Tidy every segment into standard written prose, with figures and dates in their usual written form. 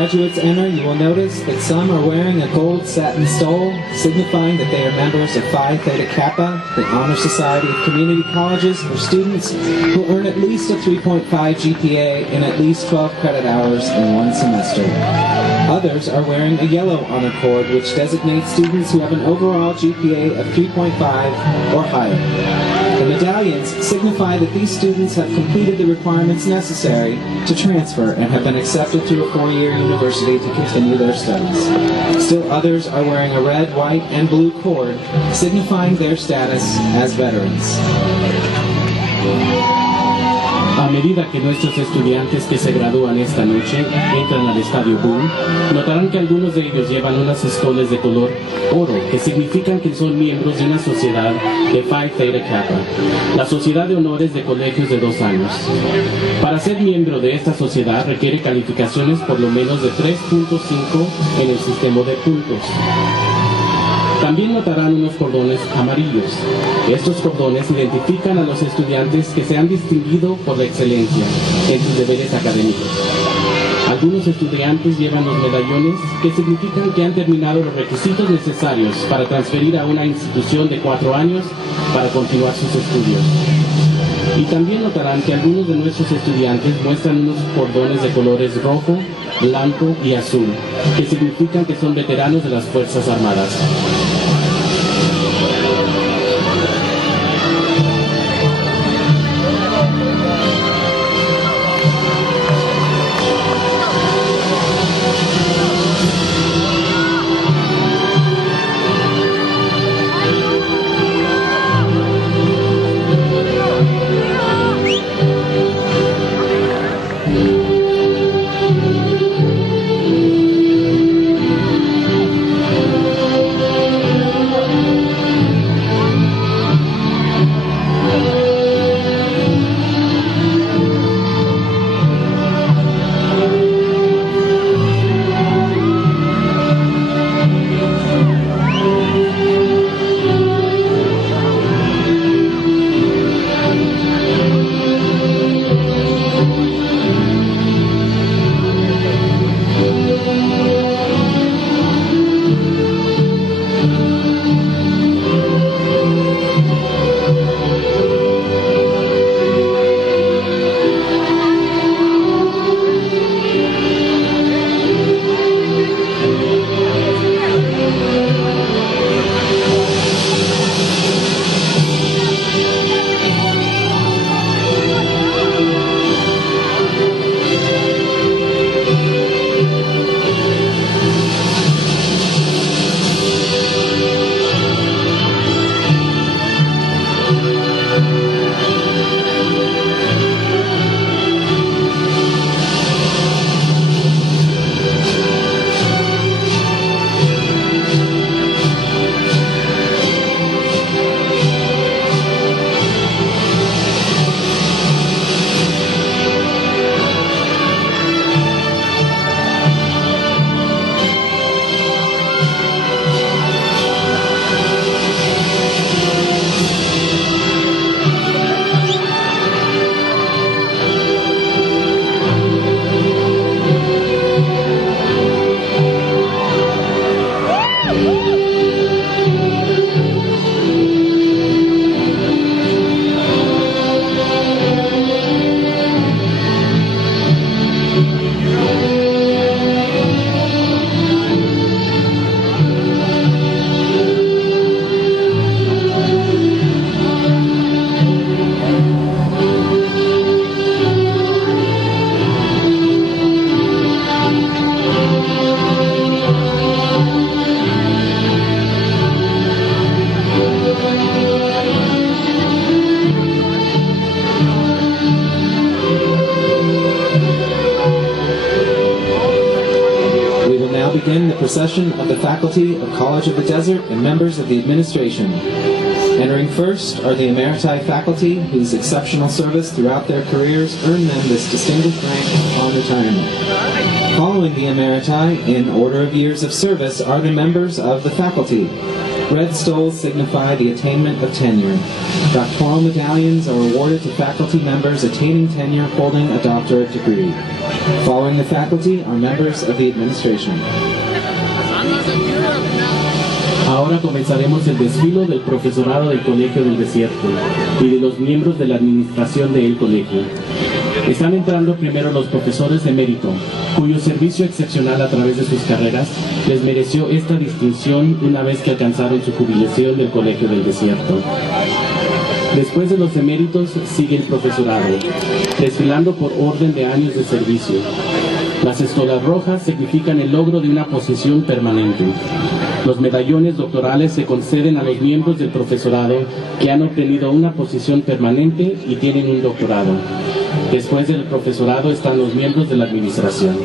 graduates enter, you will notice that some are wearing a gold satin stole, signifying that they are members of Phi Theta Kappa, the Honor Society of Community Colleges for students who earn at least a 3.5 GPA in at least 12 credit hours in one semester. Others are wearing a yellow honor cord, which designates students who have an overall GPA of 3.5 or higher. The medallions signify that these students have completed the requirements necessary to transfer and have been accepted to a four-year university to continue their studies. Still others are wearing a red, white, and blue cord, signifying their status as veterans. A medida que nuestros estudiantes que se gradúan esta noche entran al Estadio Boone, notarán que algunos de ellos llevan unas estoles de color oro, que significan que son miembros de una sociedad de Phi Theta Kappa, la sociedad de honores de colegios de 2 años. Para ser miembro de esta sociedad requiere calificaciones por lo menos de 3.5 en el sistema de puntos. También notarán unos cordones amarillos. Estos cordones identifican a los estudiantes que se han distinguido por la excelencia en sus deberes académicos. Algunos estudiantes llevan los medallones que significan que han terminado los requisitos necesarios para transferir a una institución de 4 años para continuar sus estudios. Y también notarán que algunos de nuestros estudiantes muestran unos cordones de colores rojo, blanco y azul, que significan que son veteranos de las Fuerzas Armadas. begin the procession of the faculty of College of the Desert and members of the administration. Entering first are the Emeriti faculty, whose exceptional service throughout their careers earned them this distinguished rank upon retirement. Following the Emeriti, in order of years of service, are the members of the faculty. Red stoles signify the attainment of tenure. Doctoral medallions are awarded to faculty members attaining tenure holding a doctorate degree. Following the faculty are members of the administration. Ahora comenzaremos el desfile del profesorado del Colegio del Desierto y de los miembros de la administración del colegio. Están entrando primero los profesores de mérito, cuyo servicio excepcional a través de sus carreras les mereció esta distinción una vez que alcanzaron su jubilación del Colegio del Desierto. Después de los eméritos sigue el profesorado, desfilando por orden de años de servicio. Las estolas rojas significan el logro de una posición permanente. Los medallones doctorales se conceden a los miembros del profesorado que han obtenido una posición permanente y tienen un doctorado. Después del profesorado están los miembros de la administración.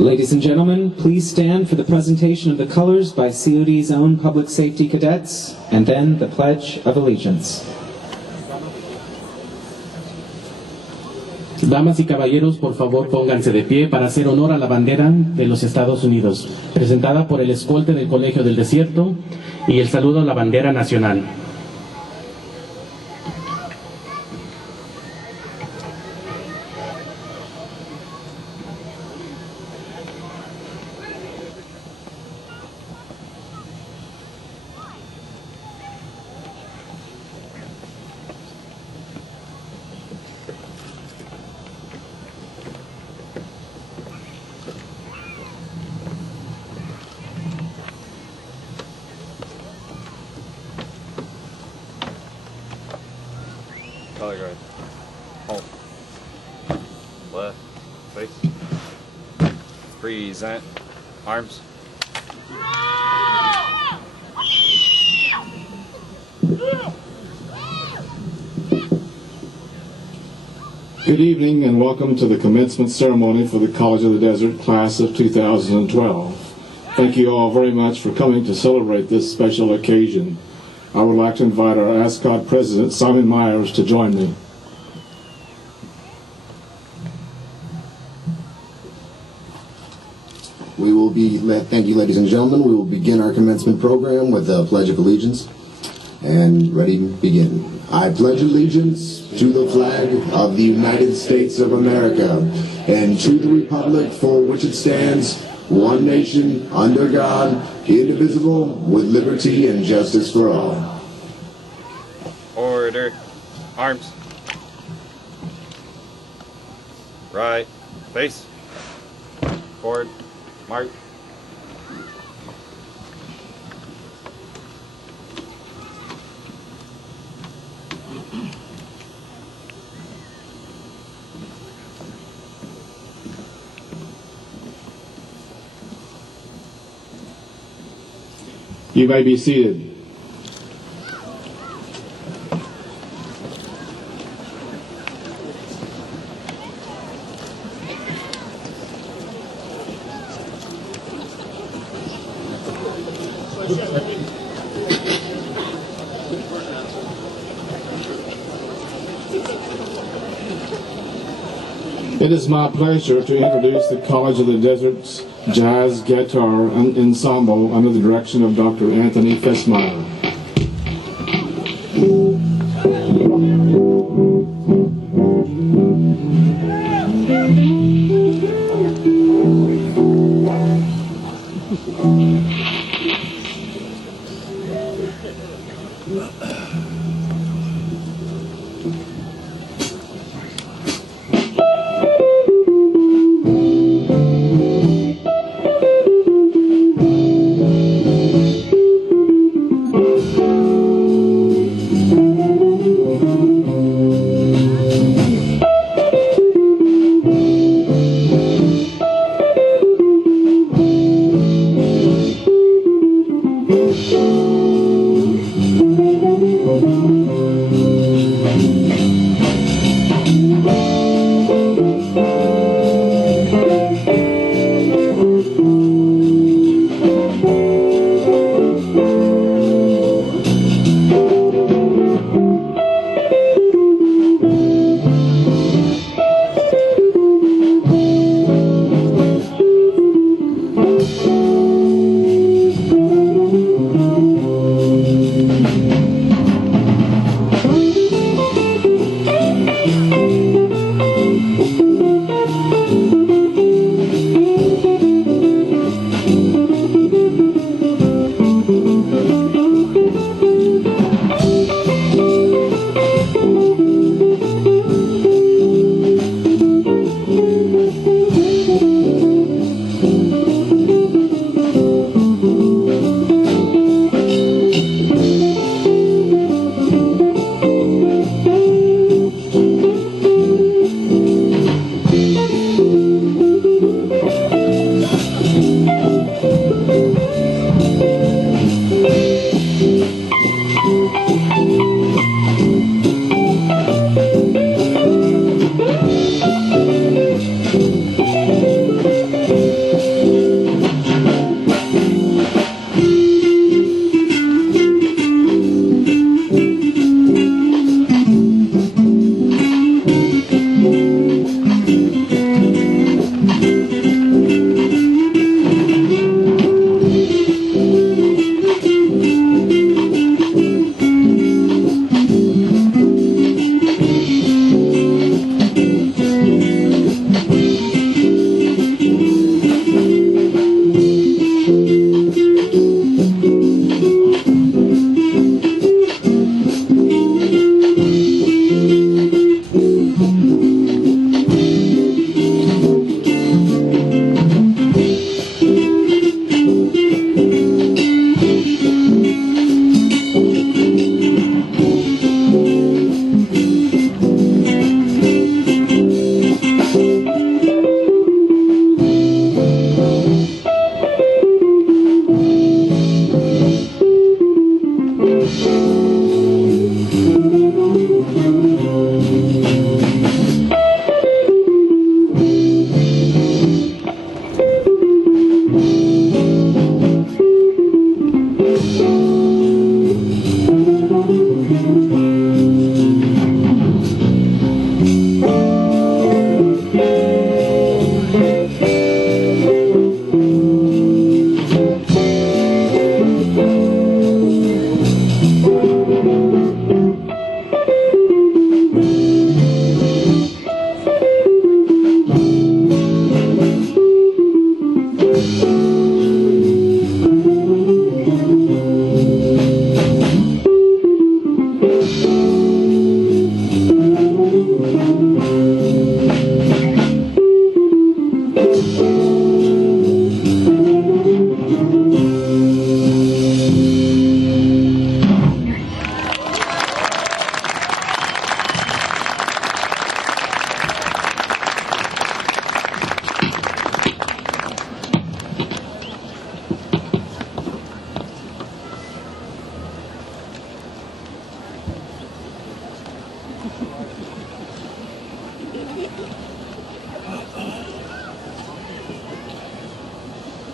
Ladies and gentlemen, please stand for the presentation of the colors by COD's own public safety cadets, and then the Pledge of Allegiance. Damas y caballeros, por favor pónganse de pie para hacer honor a la bandera de los Estados Unidos, presentada por el escolta del Colegio del Desierto, y el saludo a la bandera nacional. Color guard. Home. Left. Face. Present. Arms. Good evening and welcome to the commencement ceremony for the College of the Desert class of 2012. Thank you all very much for coming to celebrate this special occasion. I would like to invite our ASCOT President, Simon Myers, to join me. Thank you, ladies and gentlemen. We will begin our commencement program with the Pledge of Allegiance. And ready, begin. I pledge allegiance to the flag of the United States of America and to the republic for which it stands, one nation, under God, indivisible, with liberty and justice for all. Order. Arms. Right. Face. Forward. Mark. You may be seated. It is my pleasure to introduce the College of the Desert's Jazz Guitar Ensemble under the direction of Dr. Anthony Fessmeyer.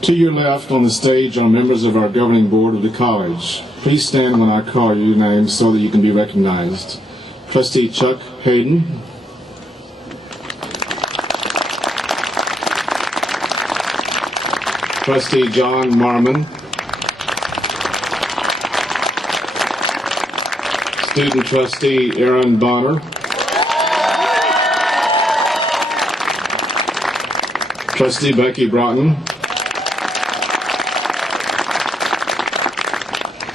To your left on the stage are members of our governing board of the college. Please stand when I call your name so that you can be recognized. Trustee Chuck Hayden. Trustee John Marmon. Student Trustee Aaron Bonner. Trustee Becky Broughton.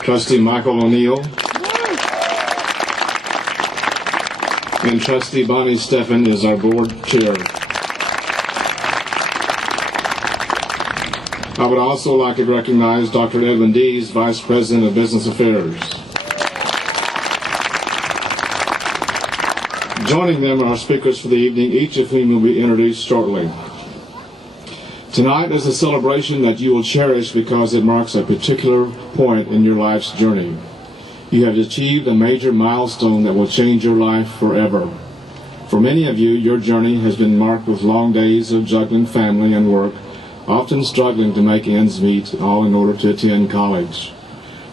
Trustee Michael O'Neill. And Trustee Bonnie Steffen is our board chair. I would also like to recognize Dr. Edwin Dees, Vice President of Business Affairs. Joining them are our speakers for the evening, each of whom will be introduced shortly. Tonight is a celebration that you will cherish because it marks a particular point in your life's journey. You have achieved a major milestone that will change your life forever. For many of you, your journey has been marked with long days of juggling family and work, often struggling to make ends meet, all in order to attend college.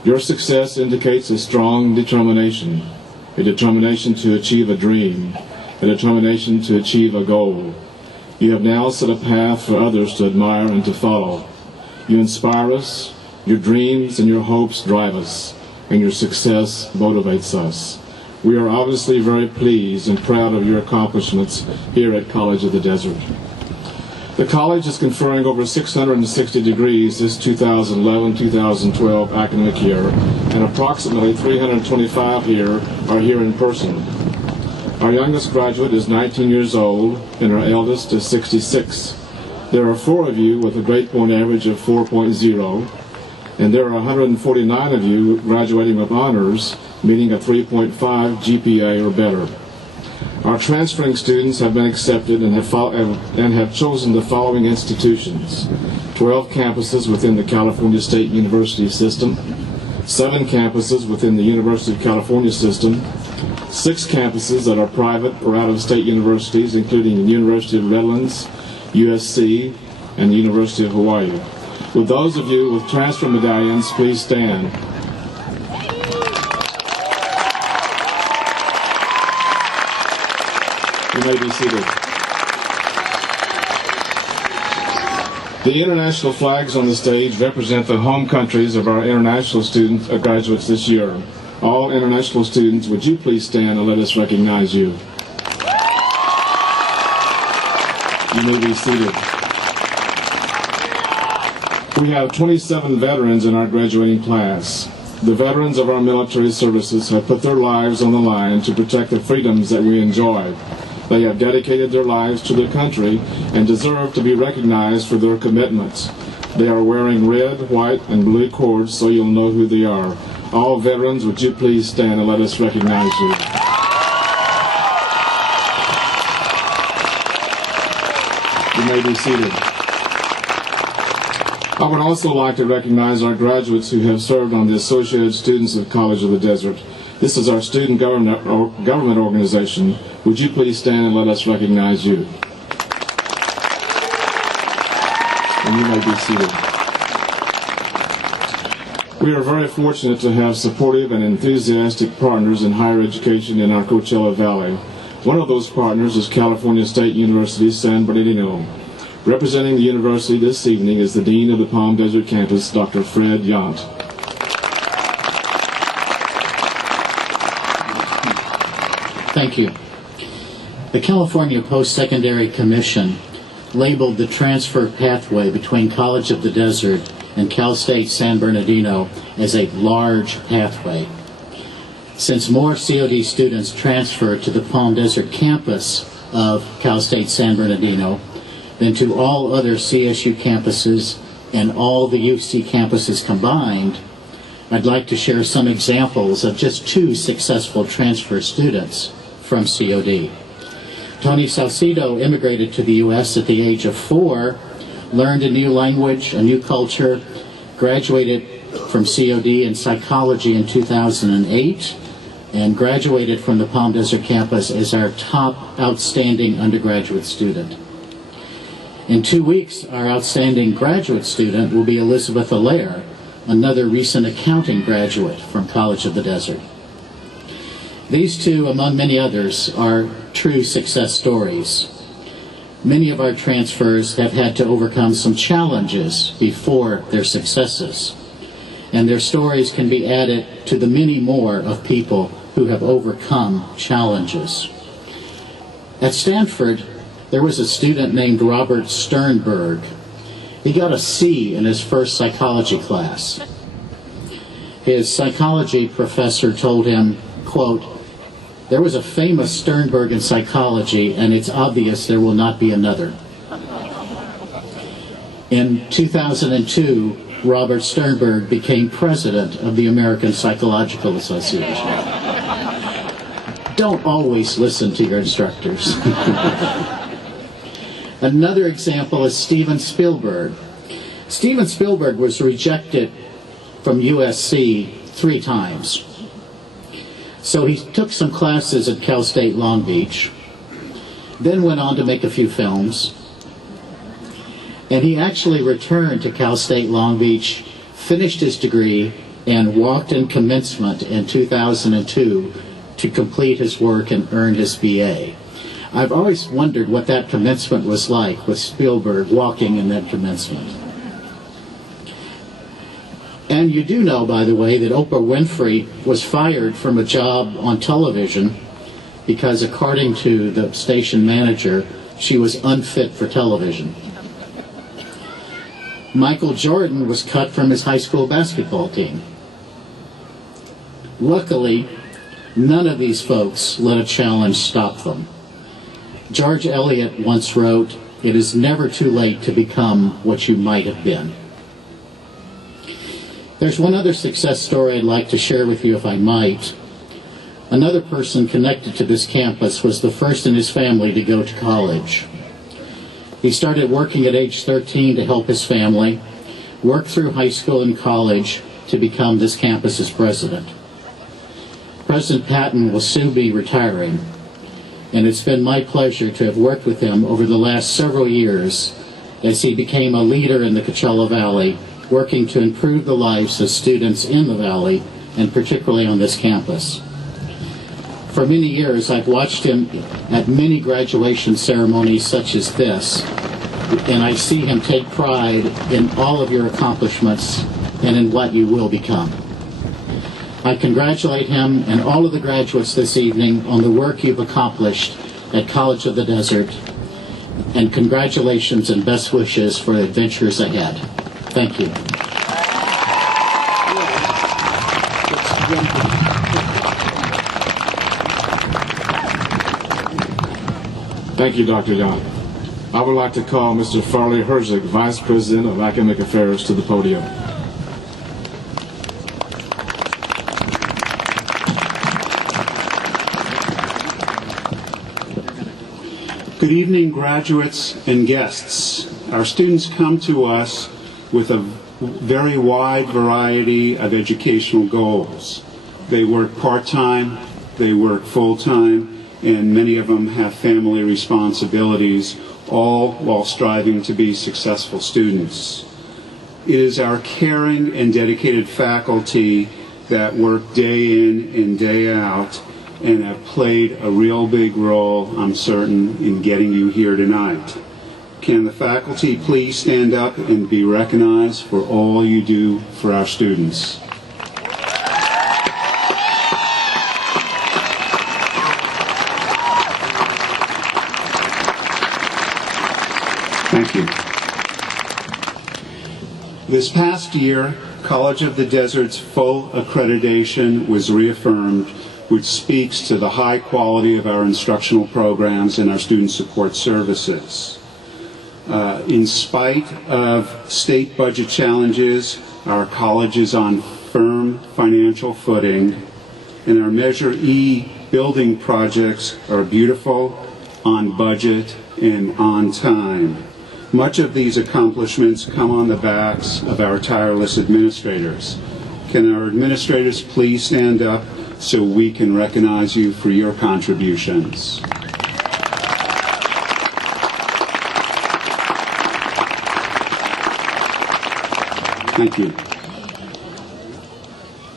Your success indicates a strong determination, a determination to achieve a dream, a determination to achieve a goal. You have now set a path for others to admire and to follow. You inspire us, your dreams and your hopes drive us, and your success motivates us. We are obviously very pleased and proud of your accomplishments here at College of the Desert. The college is conferring over 660 degrees this 2011-2012 academic year, and approximately 325 here are here in person. Our youngest graduate is 19 years old, and our eldest is 66. There are 4 of you with a grade point average of 4.0, and there are 149 of you graduating with honors, meaning a 3.5 GPA or better. Our transferring students have been accepted and have chosen the following institutions: 12 campuses within the California State University system, 7 campuses within the University of California system, 6 campuses that are private or out-of-state universities, including the University of Redlands, USC, and the University of Hawaii. With those of you with transfer medallions, please stand. You may be seated. The international flags on the stage represent the home countries of our international students graduates this year. All international students, would you please stand and let us recognize you? You may be seated. We have 27 veterans in our graduating class. The veterans of our military services have put their lives on the line to protect the freedoms that we enjoy. They have dedicated their lives to their country and deserve to be recognized for their commitments. They are wearing red, white, and blue cords, so you'll know who they are. All veterans, would you please stand and let us recognize you? You may be seated. I would also like to recognize our graduates who have served on the Associated Students of College of the Desert. This is our student government organization. Would you please stand and let us recognize you? And you may be seated. We are very fortunate to have supportive and enthusiastic partners in higher education in our Coachella Valley. One of those partners is California State University, San Bernardino. Representing the university this evening is the Dean of the Palm Desert campus, Dr. Fred Yount. Thank you. The California Post-Secondary Commission labeled the transfer pathway between College of the Desert and Cal State San Bernardino as a large pathway. Since more COD students transfer to the Palm Desert campus of Cal State San Bernardino than to all other CSU campuses and all the UC campuses combined, I'd like to share some examples of just 2 successful transfer students from COD. Tony Salcido immigrated to the U.S. at the age of 4, learned a new language, a new culture, graduated from COD in psychology in 2008, and graduated from the Palm Desert campus as our top outstanding undergraduate student. In 2 weeks, our outstanding graduate student will be Elizabeth Allaire, another recent accounting graduate from College of the Desert. These two, among many others, are true success stories. Many of our transfers have had to overcome some challenges before their successes, and their stories can be added to the many more of people who have overcome challenges. At Stanford, there was a student named Robert Sternberg. He got a C in his first psychology class. His psychology professor told him, quote, "There was a famous Sternberg in psychology, and it's obvious there will not be another." In 2002, Robert Sternberg became president of the American Psychological Association. Don't always listen to your instructors. Another example is Steven Spielberg. Steven Spielberg was rejected from USC 3 times. So he took some classes at Cal State Long Beach, then went on to make a few films, and he actually returned to Cal State Long Beach, finished his degree, and walked in commencement in 2002 to complete his work and earn his BA. I've always wondered what that commencement was like, with Spielberg walking in that commencement. And you do know, by the way, that Oprah Winfrey was fired from a job on television because, according to the station manager, she was unfit for television. Michael Jordan was cut from his high school basketball team. Luckily, none of these folks let a challenge stop them. George Eliot once wrote, "It is never too late to become what you might have been." There's one other success story I'd like to share with you, if I might. Another person connected to this campus was the first in his family to go to college. He started working at age 13 to help his family, worked through high school and college to become this campus's president. President Patton will soon be retiring, and it's been my pleasure to have worked with him over the last several years as he became a leader in the Coachella Valley, working to improve the lives of students in the Valley, and particularly on this campus. For many years, I've watched him at many graduation ceremonies such as this, and I see him take pride in all of your accomplishments and in what you will become. I congratulate him and all of the graduates this evening on the work you've accomplished at College of the Desert, and congratulations and best wishes for adventures ahead. Thank you. Thank you, Dr. Young. I would like to call Mr. Farley Herzig, Vice President of Academic Affairs, to the podium. Good evening, graduates and guests. Our students come to us with a very wide variety of educational goals. They work part-time, they work full-time, and many of them have family responsibilities, all while striving to be successful students. It is our caring and dedicated faculty that work day in and day out and have played a real big role, I'm certain, in getting you here tonight. Can the faculty please stand up and be recognized for all you do for our students? Thank you. This past year, College of the Desert's full accreditation was reaffirmed, which speaks to the high quality of our instructional programs and our student support services. In spite of state budget challenges, our college is on firm financial footing, and our Measure E building projects are beautiful, on budget, and on time. Much of these accomplishments come on the backs of our tireless administrators. Can our administrators please stand up so we can recognize you for your contributions. Thank you.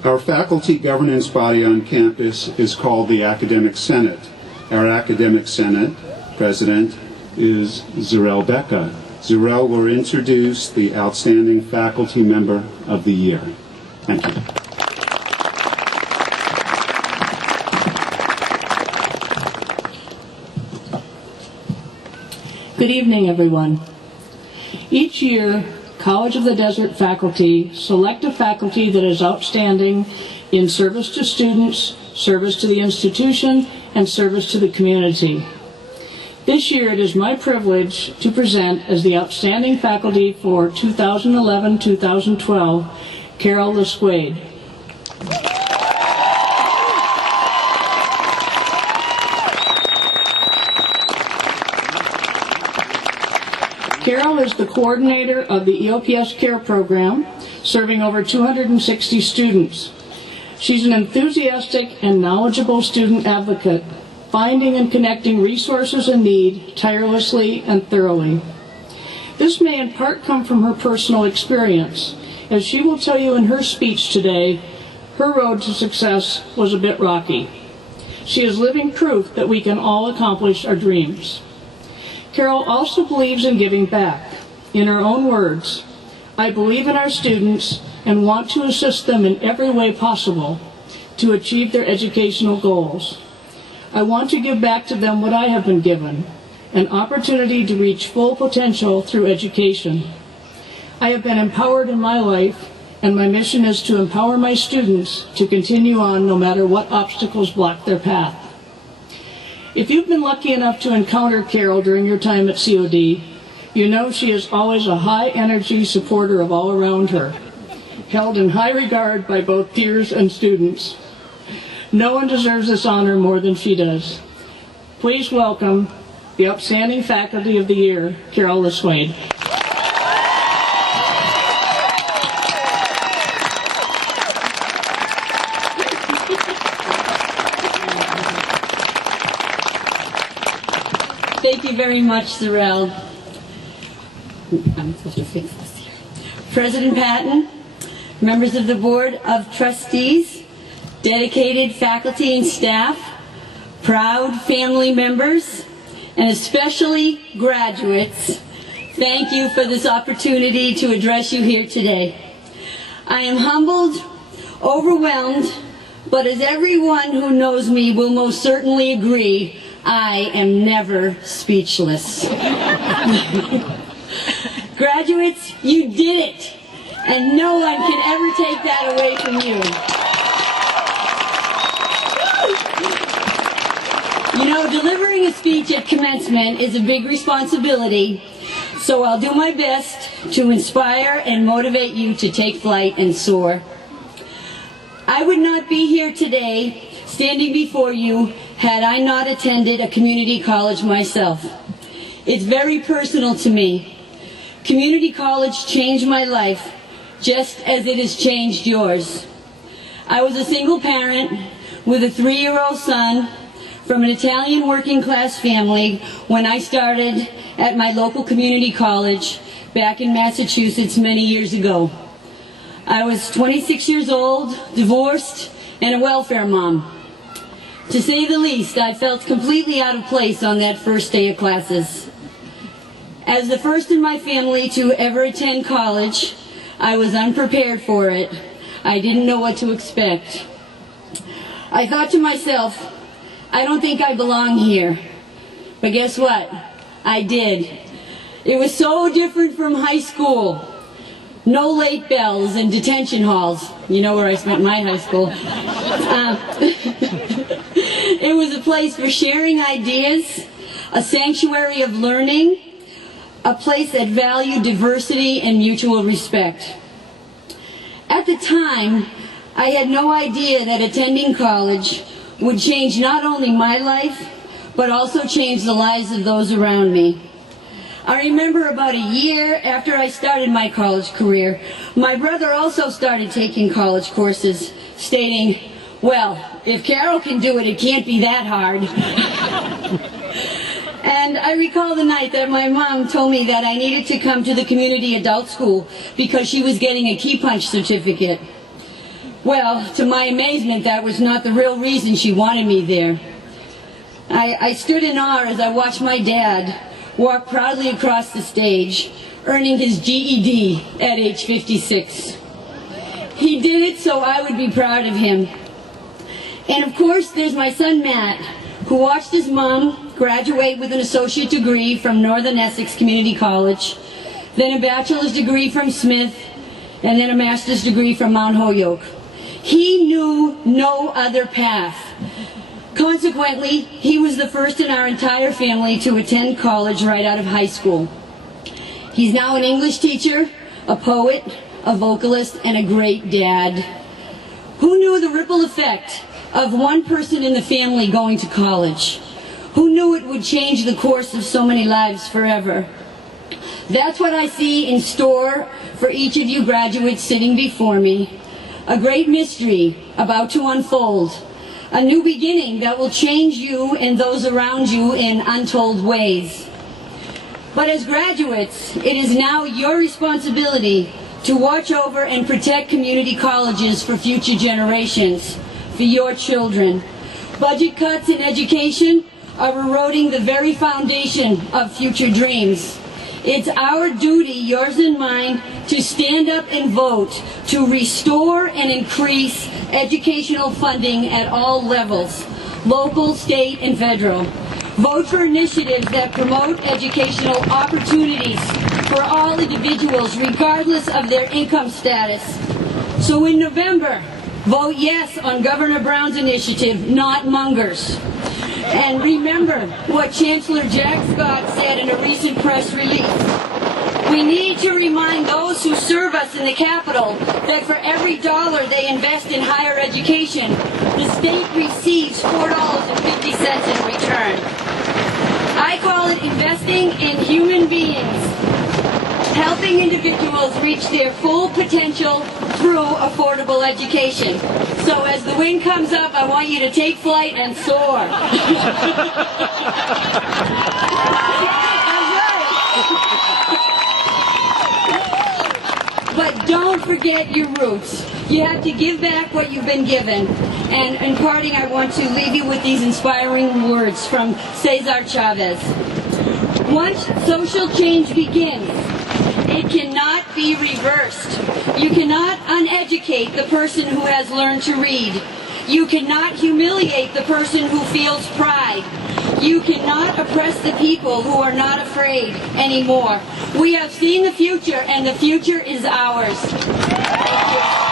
Our faculty governance body on campus is called the Academic Senate. Our Academic Senate president is Zurel Becca. Zurel will introduce the Outstanding Faculty Member of the Year. Thank you. Good evening, everyone. Each year, College of the Desert faculty select a faculty that is outstanding in service to students, service to the institution, and service to the community. This year, it is my privilege to present as the outstanding faculty for 2011-2012, Carol Lesquade. Carol is the coordinator of the EOPS Care program, serving over 260 students. She's an enthusiastic and knowledgeable student advocate, finding and connecting resources in need tirelessly and thoroughly. This may in part come from her personal experience. As she will tell you in her speech today, her road to success was a bit rocky. She is living proof that we can all accomplish our dreams. Carol also believes in giving back. In her own words, "I believe in our students and want to assist them in every way possible to achieve their educational goals. I want to give back to them what I have been given, an opportunity to reach full potential through education. I have been empowered in my life, and my mission is to empower my students to continue on no matter what obstacles block their path." If you've been lucky enough to encounter Carol during your time at COD, you know she is always a high-energy supporter of all around her, held in high regard by both peers and students. No one deserves this honor more than she does. Please welcome the Outstanding Faculty of the Year, Carol Lesquade. Thank you very much, Zurel. I'm supposed to fix this here. President Patton, members of the Board of Trustees, dedicated faculty and staff, proud family members, and especially graduates, thank you for this opportunity to address you here today. I am humbled, overwhelmed, but as everyone who knows me will most certainly agree, I am never speechless. Graduates, you did it, and no one can ever take that away from you. You know, delivering a speech at commencement is a big responsibility, so I'll do my best to inspire and motivate you to take flight and soar. I would not be here today, standing before you, had I not attended a community college myself. It's very personal to me. Community college changed my life, just as it has changed yours. I was a single parent with a 3-year-old son from an Italian working class family when I started at my local community college back in Massachusetts many years ago. I was 26 years old, divorced, and a welfare mom. To say the least, I felt completely out of place on that first day of classes. As the first in my family to ever attend college, I was unprepared for it. I didn't know what to expect. I thought to myself, I don't think I belong here. But guess what? I did. It was so different from high school. No late bells and detention halls. You know where I spent my high school. It was a place for sharing ideas, a sanctuary of learning, a place that valued diversity and mutual respect. At the time, I had no idea that attending college would change not only my life, but also change the lives of those around me. I remember about a year after I started my college career, my brother also started taking college courses, stating, "Well, if Carol can do it, it can't be that hard. And I recall the night that my mom told me that I needed to come to the community adult school because she was getting a key punch certificate. Well, to my amazement, that was not the real reason she wanted me there. I stood in awe as I watched my dad walk proudly across the stage, earning his GED at age 56. He did it so I would be proud of him. And of course, there's my son Matt, who watched his mom graduate with an associate degree from Northern Essex Community College, then a bachelor's degree from Smith, and then a master's degree from Mount Holyoke. He knew no other path. Consequently, he was the first in our entire family to attend college right out of high school. He's now an English teacher, a poet, a vocalist, and a great dad. Who knew the ripple effect of one person in the family going to college? Who knew it would change the course of so many lives forever? That's what I see in store for each of you graduates sitting before me. A great mystery about to unfold. A new beginning that will change you and those around you in untold ways. But as graduates, it is now your responsibility to watch over and protect community colleges for future generations, for your children. Budget cuts in education are eroding the very foundation of future dreams. It's our duty, yours and mine, to stand up and vote to restore and increase educational funding at all levels, local, state, and federal. Vote for initiatives that promote educational opportunities for all individuals, regardless of their income status. So in November, vote yes on Governor Brown's initiative, not Munger's. And remember what Chancellor Jack Scott said in a recent press release. We need to remind those who serve us in the Capitol that for every dollar they invest in higher education, the state receives $4.50 in return. I call it investing in human beings, helping individuals reach their full potential through affordable education. So as the wind comes up, I want you to take flight and soar. But don't forget your roots. You have to give back what you've been given. And in parting, I want to leave you with these inspiring words from Cesar Chavez. Once social change begins, it cannot be reversed. You cannot uneducate the person who has learned to read. You cannot humiliate the person who feels pride. You cannot oppress the people who are not afraid anymore. We have seen the future, and the future is ours. Thank you.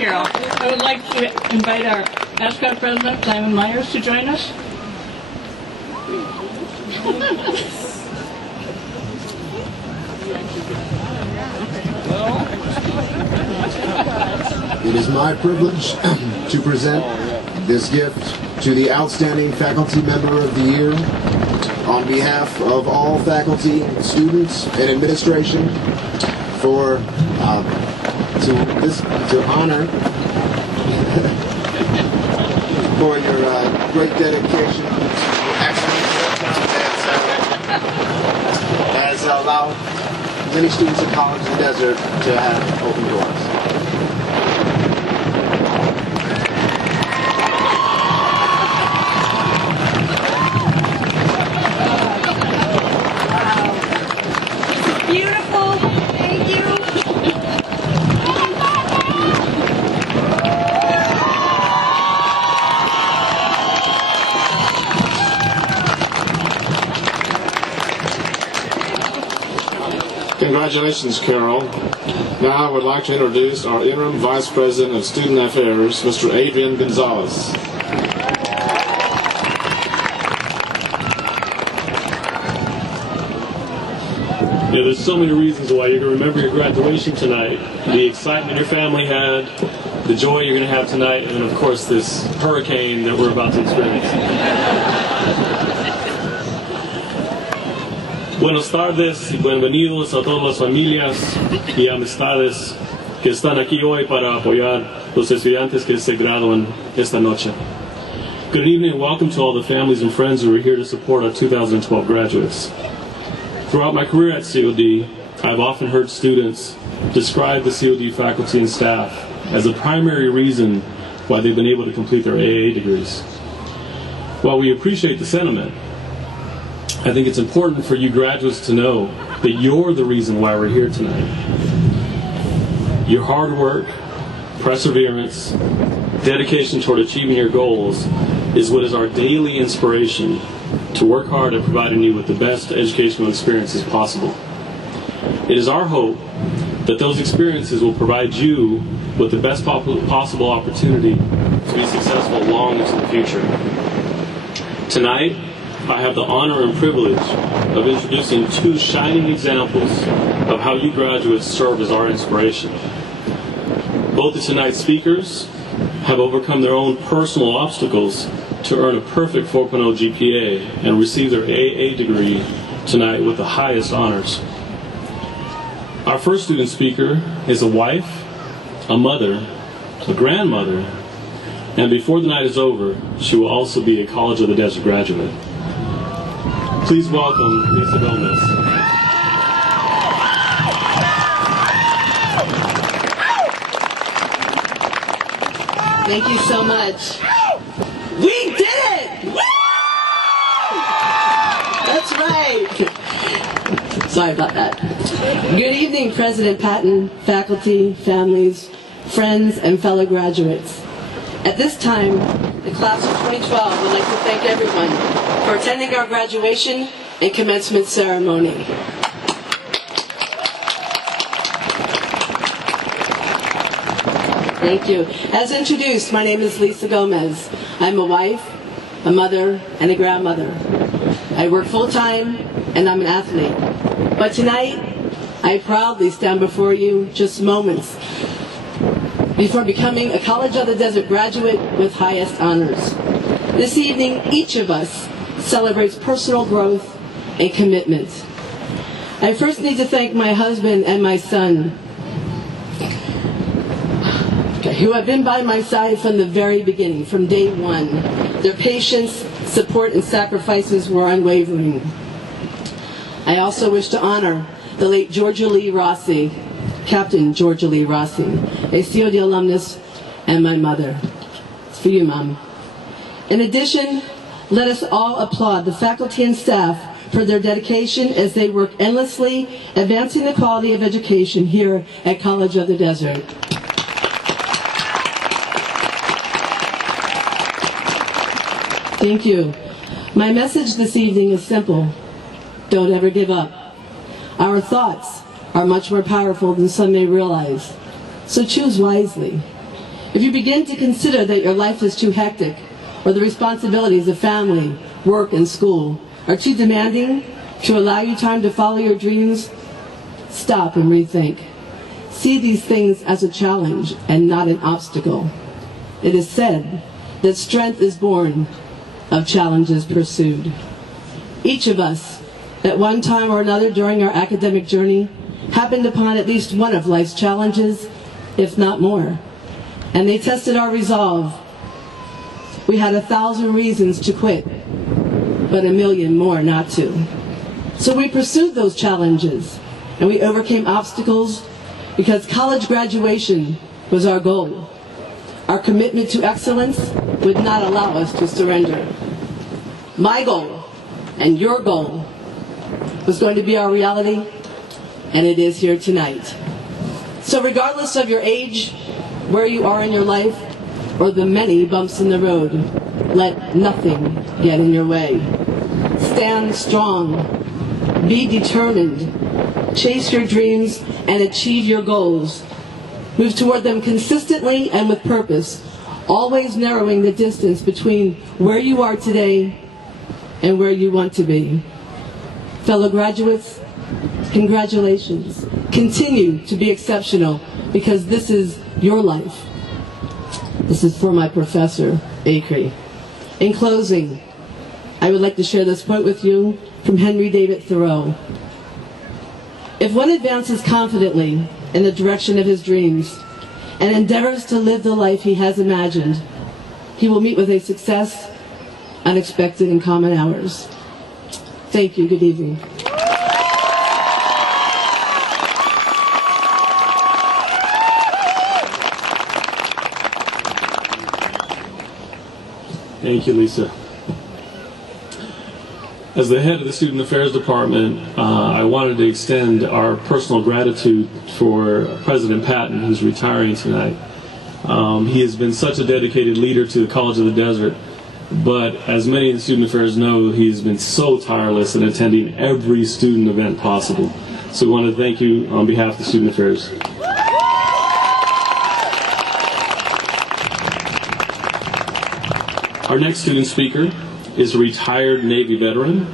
Carol. I would like to invite our mascot president, Simon Myers, to join us. It is my privilege to present this gift to the outstanding faculty member of the year on behalf of all faculty, students, and administration for to honor for your great dedication, excellent work has allowed many students at College of the Desert to have open doors. Congratulations, Carol. Now I would like to introduce our Interim Vice President of Student Affairs, Mr. Adrian Gonzalez. Yeah, there's so many reasons why you're going to remember your graduation tonight. The excitement your family had, the joy you're going to have tonight, and of course this hurricane that we're about to experience. Buenas tardes y bienvenidos a todas las familias y amistades que están aquí hoy para apoyar los estudiantes que se gradúan esta noche. Good evening and welcome to all the families and friends who are here to support our 2012 graduates. Throughout my career at COD, I've often heard students describe the COD faculty and staff as the primary reason why they've been able to complete their AA degrees. While we appreciate the sentiment, I think it's important for you graduates to know that you're the reason why we're here tonight. Your hard work, perseverance, dedication toward achieving your goals is what is our daily inspiration to work hard at providing you with the best educational experiences possible. It is our hope that those experiences will provide you with the best possible opportunity to be successful long into the future. Tonight, I have the honor and privilege of introducing two shining examples of how you graduates serve as our inspiration. Both of tonight's speakers have overcome their own personal obstacles to earn a perfect 4.0 GPA and receive their AA degree tonight with the highest honors. Our first student speaker is a wife, a mother, a grandmother, and before the night is over, she will also be a College of the Desert graduate. Please welcome Lisa Gomez. Thank you so much. We did it! Woo! That's right. Sorry about that. Good evening, President Patton, faculty, families, friends, and fellow graduates. At this time, the class of 2012 would like to thank everyone for attending our graduation and commencement ceremony. Thank you. As introduced, my name is Lisa Gomez. I'm a wife, a mother, and a grandmother. I work full-time, and I'm an athlete. But tonight, I proudly stand before you just moments before becoming a College of the Desert graduate with highest honors. This evening, each of us celebrates personal growth and commitment. I first need to thank my husband and my son, who have been by my side from the very beginning, from day one. Their patience, support, and sacrifices were unwavering. I also wish to honor the late Georgia Lee Rossi, Captain Georgia Lee Rossi, a COD alumnus, and my mother. It's for you, Mom. In addition, let us all applaud the faculty and staff for their dedication as they work endlessly, advancing the quality of education here at College of the Desert. Thank you. My message this evening is simple. Don't ever give up. Our thoughts are much more powerful than some may realize. So choose wisely. If you begin to consider that your life is too hectic, or the responsibilities of family, work, and school are too demanding to allow you time to follow your dreams, stop and rethink. See these things as a challenge and not an obstacle. It is said that strength is born of challenges pursued. Each of us, at one time or another during our academic journey, happened upon at least one of life's challenges, if not more. And they tested our resolve. We had 1,000 reasons to quit, but 1,000,000 more not to. So we pursued those challenges, and we overcame obstacles because college graduation was our goal. Our commitment to excellence would not allow us to surrender. My goal and your goal was going to be our reality, and it is here tonight. So regardless of your age, where you are in your life, or the many bumps in the road, let nothing get in your way. Stand strong, be determined, chase your dreams, and achieve your goals. Move toward them consistently and with purpose, always narrowing the distance between where you are today and where you want to be. Fellow graduates, congratulations. Continue to be exceptional because this is your life. This is for my professor, Acre. In closing, I would like to share this point with you from Henry David Thoreau. If one advances confidently in the direction of his dreams and endeavors to live the life he has imagined, he will meet with a success unexpected in common hours. Thank you. Good evening. Thank you, Lisa. As the head of the Student Affairs Department, I wanted to extend our personal gratitude for President Patton, who's retiring tonight. He has been such a dedicated leader to the College of the Desert, but as many in the Student Affairs know, he's been so tireless in attending every student event possible. So we want to thank you on behalf of the Student Affairs. Our next student speaker is a retired Navy veteran,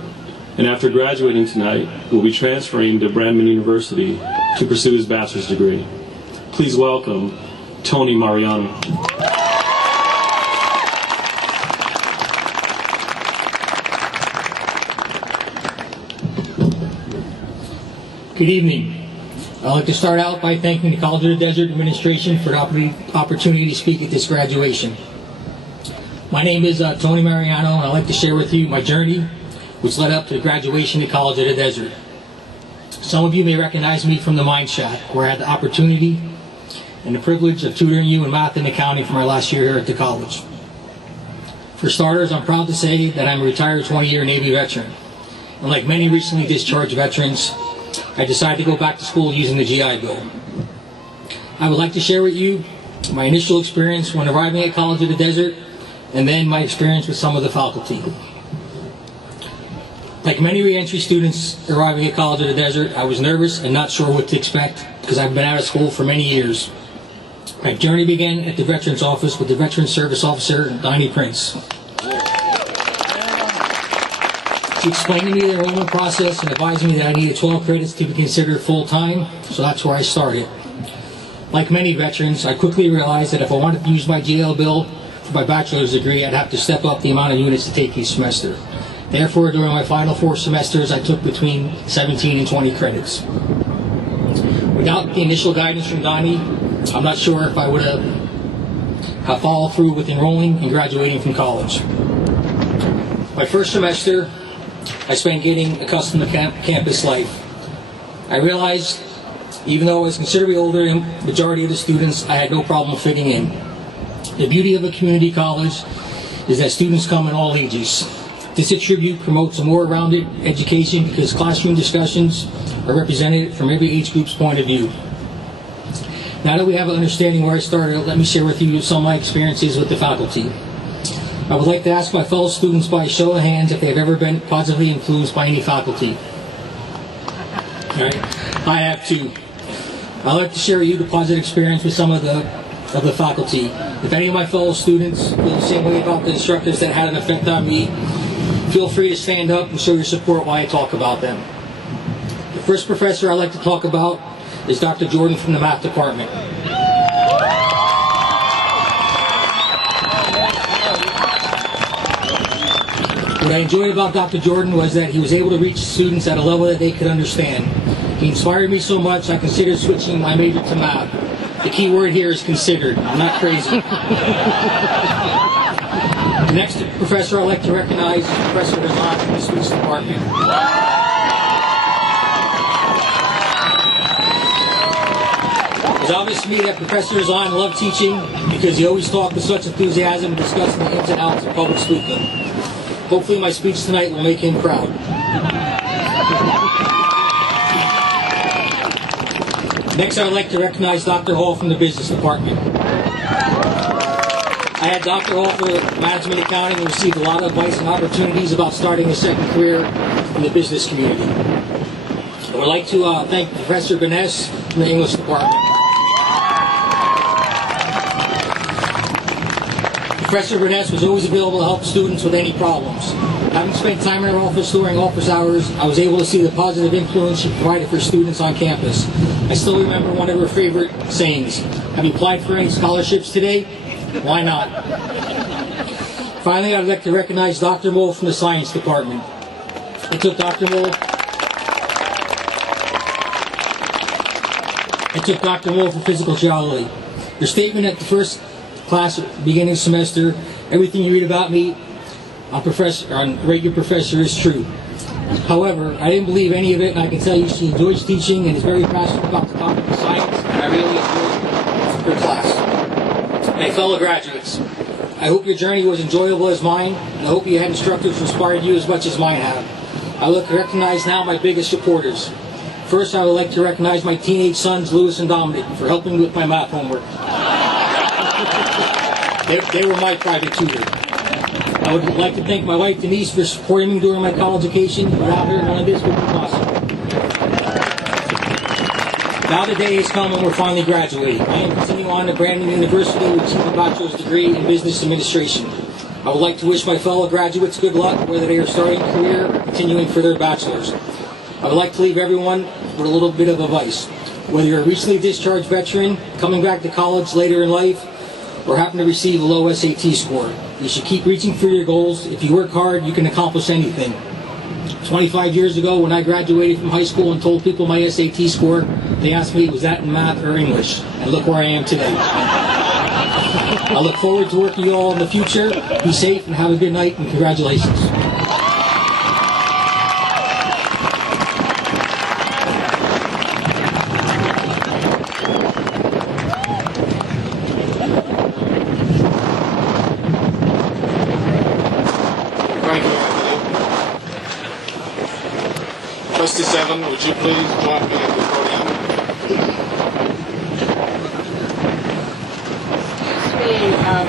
and after graduating tonight, will be transferring to Brandman University to pursue his bachelor's degree. Please welcome Tony Mariano. Good evening. I'd like to start out by thanking the College of the Desert Administration for the opportunity to speak at this graduation. My name is Tony Mariano, and I'd like to share with you my journey, which led up to the graduation at College of the Desert. Some of you may recognize me from the Mine Shot, where I had the opportunity and the privilege of tutoring you in math and accounting for my last year here at the college. For starters, I'm proud to say that I'm a retired 20-year Navy veteran. And like many recently discharged veterans, I decided to go back to school using the GI Bill. I would like to share with you my initial experience when arriving at College of the Desert, and then my experience with some of the faculty. Like many re-entry students arriving at College of the Desert, I was nervous and not sure what to expect because I've been out of school for many years. My journey began at the Veterans Office with the Veterans Service Officer, Donnie Prince. She explained to me the enrollment process and advised me that I needed 12 credits to be considered full-time, so that's where I started. Like many veterans, I quickly realized that if I wanted to use my GL Bill for my bachelor's degree, I'd have to step up the amount of units to take each semester. Therefore, during my final 4 semesters, I took between 17 and 20 credits. Without the initial guidance from Donnie, I'm not sure if I would have followed through with enrolling and graduating from college. My first semester, I spent getting accustomed to campus life. I realized, even though I was considerably older than the majority of the students, I had no problem fitting in. The beauty of a community college is that students come in all ages. This attribute promotes a more rounded education because classroom discussions are represented from every age group's point of view. Now that we have an understanding where I started, let me share with you some of my experiences with the faculty. I would like to ask my fellow students by a show of hands if they have ever been positively influenced by any faculty. All right. I have too. I'd like to share with you the positive experience with some of the faculty. If any of my fellow students feel the same way about the instructors that had an effect on me, feel free to stand up and show your support while I talk about them. The first professor I'd like to talk about is Dr. Jordan from the math department. What I enjoyed about Dr. Jordan was that he was able to reach students at a level that they could understand. He inspired me so much I considered switching my major to math. The key word here is considered. I'm not crazy. The next professor I'd like to recognize is Professor Razan from the speech department. It's obvious to me that Professor Razan loved teaching because he always talked with such enthusiasm and discussed the ins and outs of public speaking. Hopefully my speech tonight will make him proud. Next, I would like to recognize Dr. Hall from the business department. I had Dr. Hall for management accounting and received a lot of advice and opportunities about starting a second career in the business community. I would like to thank Professor Benes from the English department. Professor Benes was always available to help students with any problems. Having spent time in her office during office hours, I was able to see the positive influence she provided for students on campus. I still remember one of her favorite sayings: "Have you applied for any scholarships today? Why not?" Finally, I'd like to recognize Dr. Moe from the science department. It took Dr. Moore for physical geology. Your statement at the first class beginning of semester, everything you read about me on regular professor is true. However, I didn't believe any of it, and I can tell you she enjoys teaching and is very passionate about the topic of science, and I really enjoyed her class. My fellow graduates, I hope your journey was enjoyable as mine, and I hope you had instructors who inspired you as much as mine have. I would like to recognize now my biggest supporters. First, I would like to recognize my teenage sons, Louis and Dominic, for helping me with my math homework. They were my private tutor. I would like to thank my wife, Denise, for supporting me during my college education. Without her, none of this would be possible. Now the day has come when we're finally graduating. I am continuing on to Brandon University to achieve a bachelor's degree in business administration. I would like to wish my fellow graduates good luck, whether they are starting a career or continuing for their bachelor's. I would like to leave everyone with a little bit of advice. Whether you're a recently discharged veteran, coming back to college later in life, or happen to receive a low SAT score, you should keep reaching for your goals. If you work hard, you can accomplish anything. 25 years ago, when I graduated from high school and told people my SAT score, they asked me, was that in math or English? And look where I am today. I look forward to working with you all in the future. Be safe and have a good night, and congratulations. Trustee Seven, would you please join me at the podium?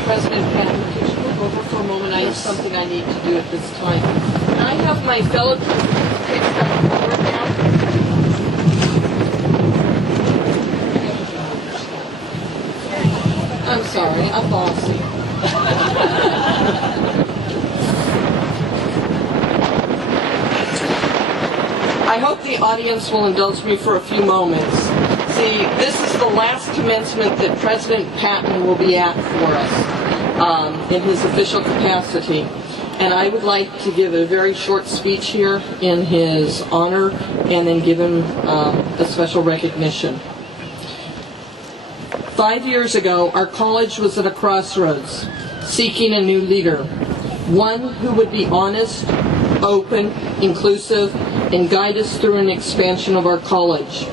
President Patton, could you move over for a moment? I have something I need to do at this time. Can I have my fellow presidents take step forward now? I'm sorry, I'm bossy. I hope the audience will indulge me for a few moments. See, this is the last commencement that President Patton will be at for us in his official capacity. And I would like to give a very short speech here in his honor and then give him a special recognition. 5 years ago, our college was at a crossroads, seeking a new leader. One who would be honest, open, inclusive, and guide us through an expansion of our college.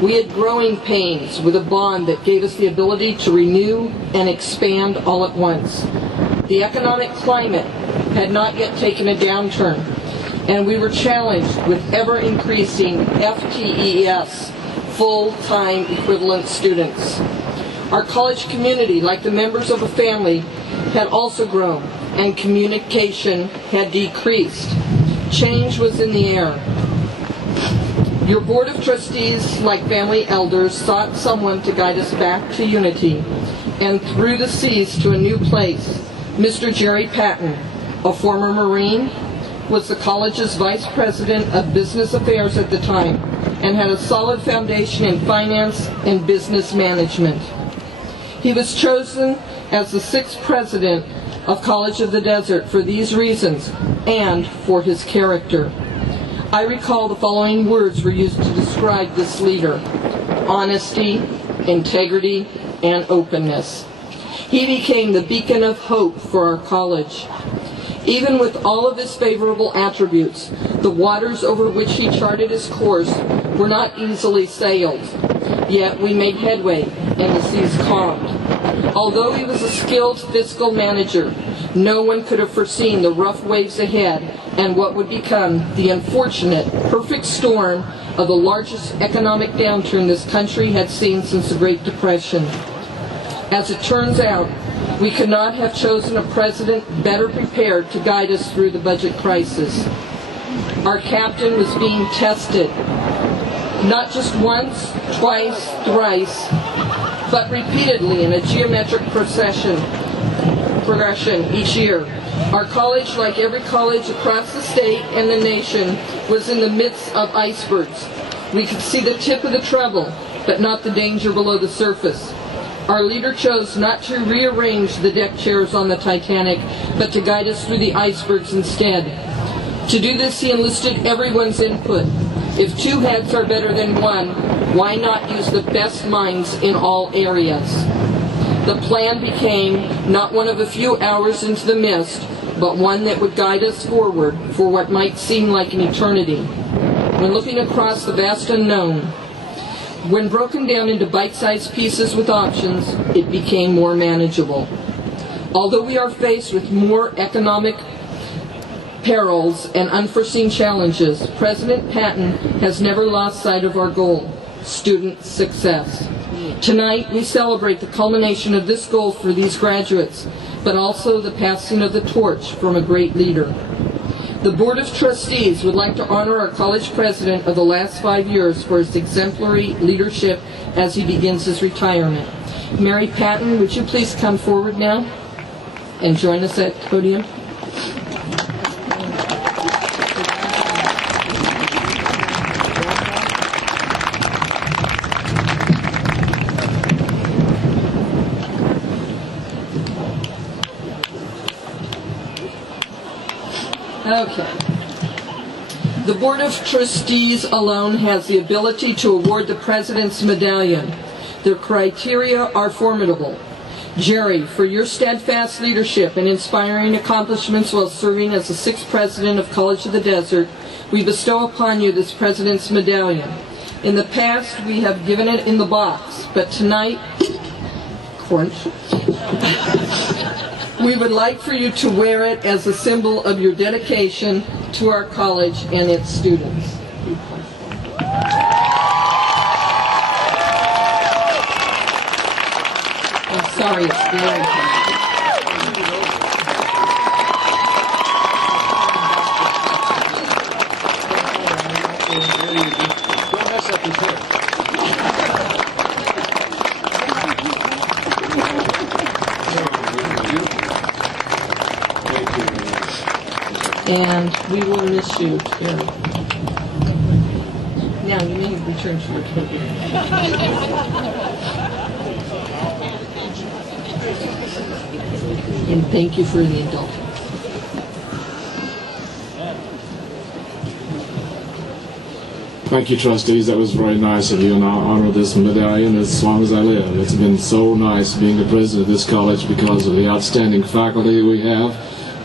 We had growing pains with a bond that gave us the ability to renew and expand all at once. The economic climate had not yet taken a downturn, and we were challenged with ever-increasing FTES, full-time equivalent students. Our college community, like the members of a family, had also grown, and communication had decreased. Change was in the air. Your board of trustees, like family elders, sought someone to guide us back to unity and through the seas to a new place. Mr. Jerry Patton, a former Marine, was the college's vice president of business affairs at the time and had a solid foundation in finance and business management. He was chosen as the 6th president of College of the Desert for these reasons and for his character. I recall the following words were used to describe this leader: honesty, integrity, and openness. He became the beacon of hope for our college. Even with all of his favorable attributes, the waters over which he charted his course were not easily sailed. Yet we made headway, and the seas calmed. Although he was a skilled fiscal manager, no one could have foreseen the rough waves ahead and what would become the unfortunate perfect storm of the largest economic downturn this country had seen since the Great Depression. As it turns out, we could not have chosen a president better prepared to guide us through the budget crisis. Our captain was being tested, not just once, twice, thrice, but repeatedly in a geometric progression each year. Our college, like every college across the state and the nation, was in the midst of icebergs. We could see the tip of the trouble, but not the danger below the surface. Our leader chose not to rearrange the deck chairs on the Titanic, but to guide us through the icebergs instead. To do this, he enlisted everyone's input. If two heads are better than one, why not use the best minds in all areas? The plan became not one of a few hours into the mist, but one that would guide us forward for what might seem like an eternity. When looking across the vast unknown, when broken down into bite-sized pieces with options, it became more manageable. Although we are faced with more economic perils and unforeseen challenges, President Patton has never lost sight of our goal: student success. Tonight, we celebrate the culmination of this goal for these graduates, but also the passing of the torch from a great leader. The Board of Trustees would like to honor our college president of the last 5 years for his exemplary leadership as he begins his retirement. Mary Patton, would you please come forward now and join us at the podium? Okay. The Board of Trustees alone has the ability to award the President's Medallion. Their criteria are formidable. Jerry, for your steadfast leadership and inspiring accomplishments while serving as the 6th President of College of the Desert, we bestow upon you this President's Medallion. In the past, we have given it in the box, but tonight, we would like for you to wear it as a symbol of your dedication to our college and its students. I'm sorry, it's very Don't mess up his hair. And we will miss you, Jerry. Now, you may return to your podium. And thank you for the indulgence. Thank you, trustees. That was very nice of you, and I'll honor this medallion as long as I live. It's been so nice being the president of this college because of the outstanding faculty we have,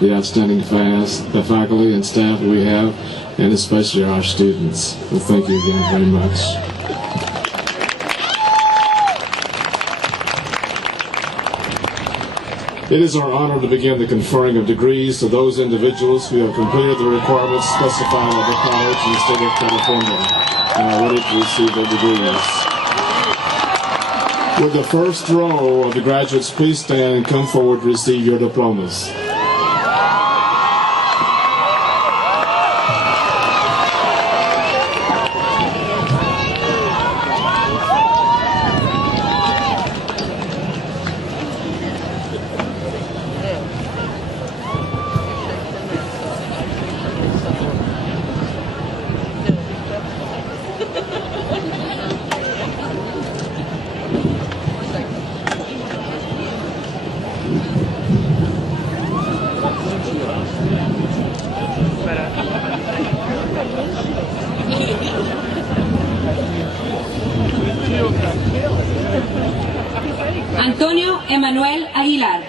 the outstanding faculty and staff that we have, and especially our students. Well, thank you again very much. It is our honor to begin the conferring of degrees to those individuals who have completed the requirements specified by the college in the state of California and are ready to receive their degrees. Would the first row of the graduates please stand and come forward to receive your diplomas? Antonio Emanuel Aguilar.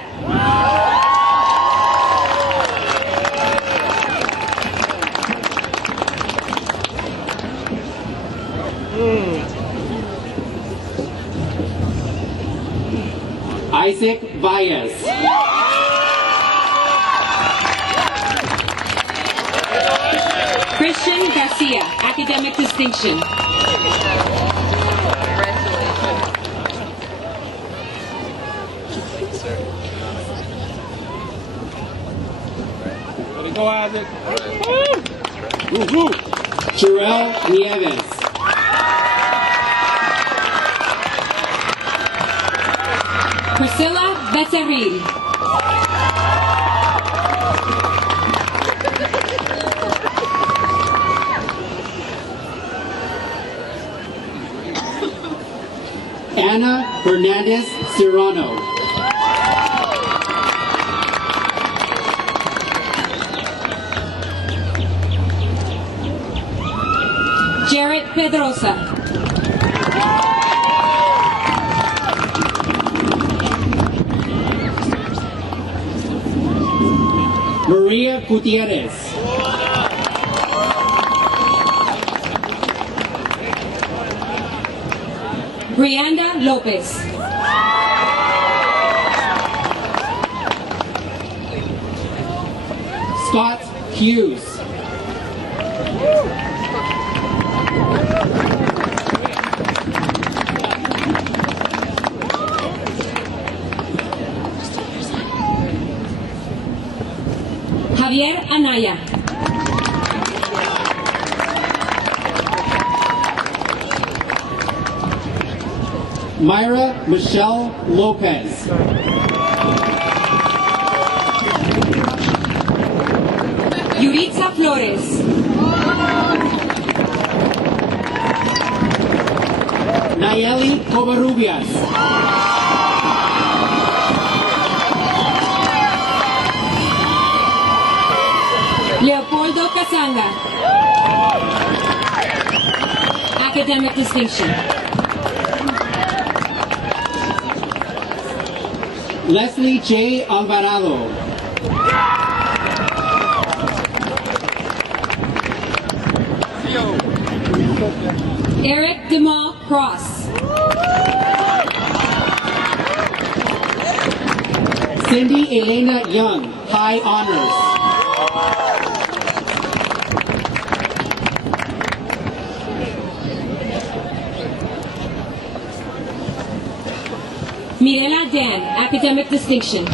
Isaac Valles. Christian Garcia, academic distinction. Go, Isaac. Woo-hoo. Terrell Nieves. Priscilla Becerril. Ana Hernandez Serrano. Garrett Pedrosa. Maria Gutierrez. Brianda Lopez. Scott Hughes. Javier Anaya. Myra Michelle Lopez. Yuritza Flores. Nayeli Covarrubias. Leopoldo Casanga. Academic distinction. Leslie J. Alvarado. Eric Demal Cross. Cindy Elena Young, High Honors. Mirela Dan, academic distinction.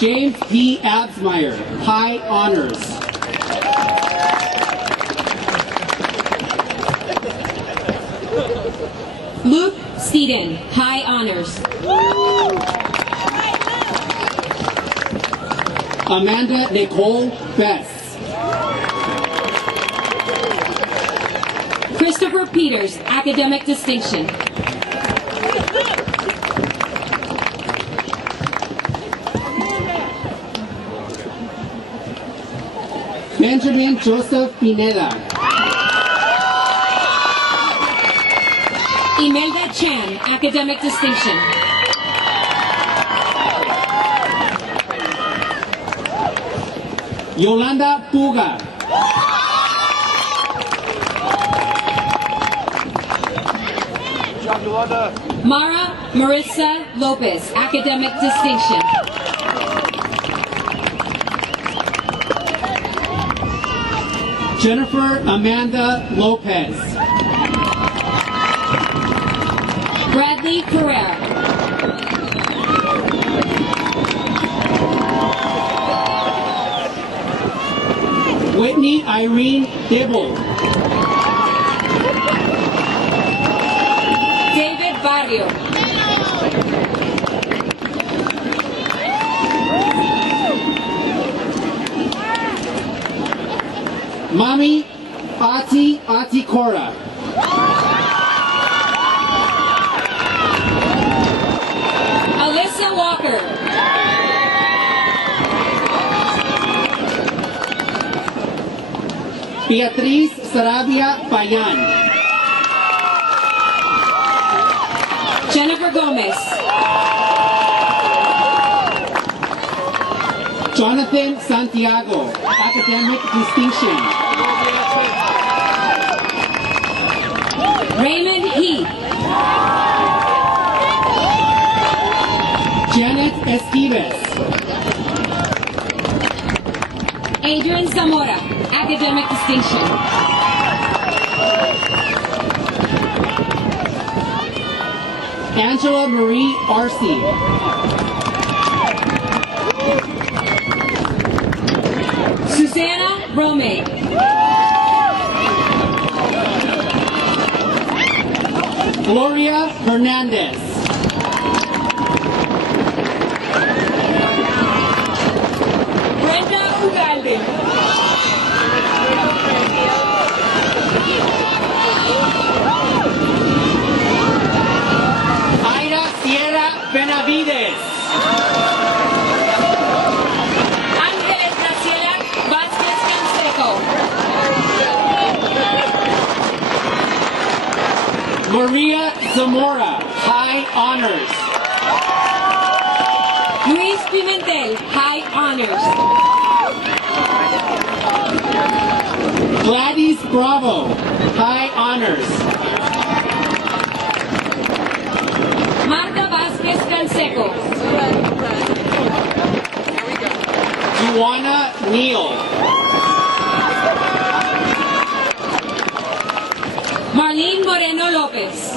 James D. Absmeyer, High Honors. Luke Steeden, high honors. Amanda Nicole Bess. Christopher Peters, academic distinction. Benjamin Joseph Pineda. Imelda Chan, academic distinction. Yolanda Puga. Mara Marissa Lopez, academic distinction. Jennifer Amanda Lopez. Bradley Carrera. Whitney Irene Dibble. David Barrio. Mami Ati Cora. Alyssa Walker. Beatriz Sarabia Payan. Jennifer Gomez. Jonathan Santiago, academic distinction. Raymond Heath. Janet Esquives. Adrian Zamora, academic distinction. Angela Marie Arce. Susanna Romay. Gloria Hernandez. Brenda Ugalde. Aira Sierra Benavides. Ángeles Graciela Vázquez Canseco. Maria Zamora, high honors. Luis Pimentel, high honors. Gladys Bravo, high honors. Marta Vázquez Canseco. Juana Neal. Marlene Moreno Lopez.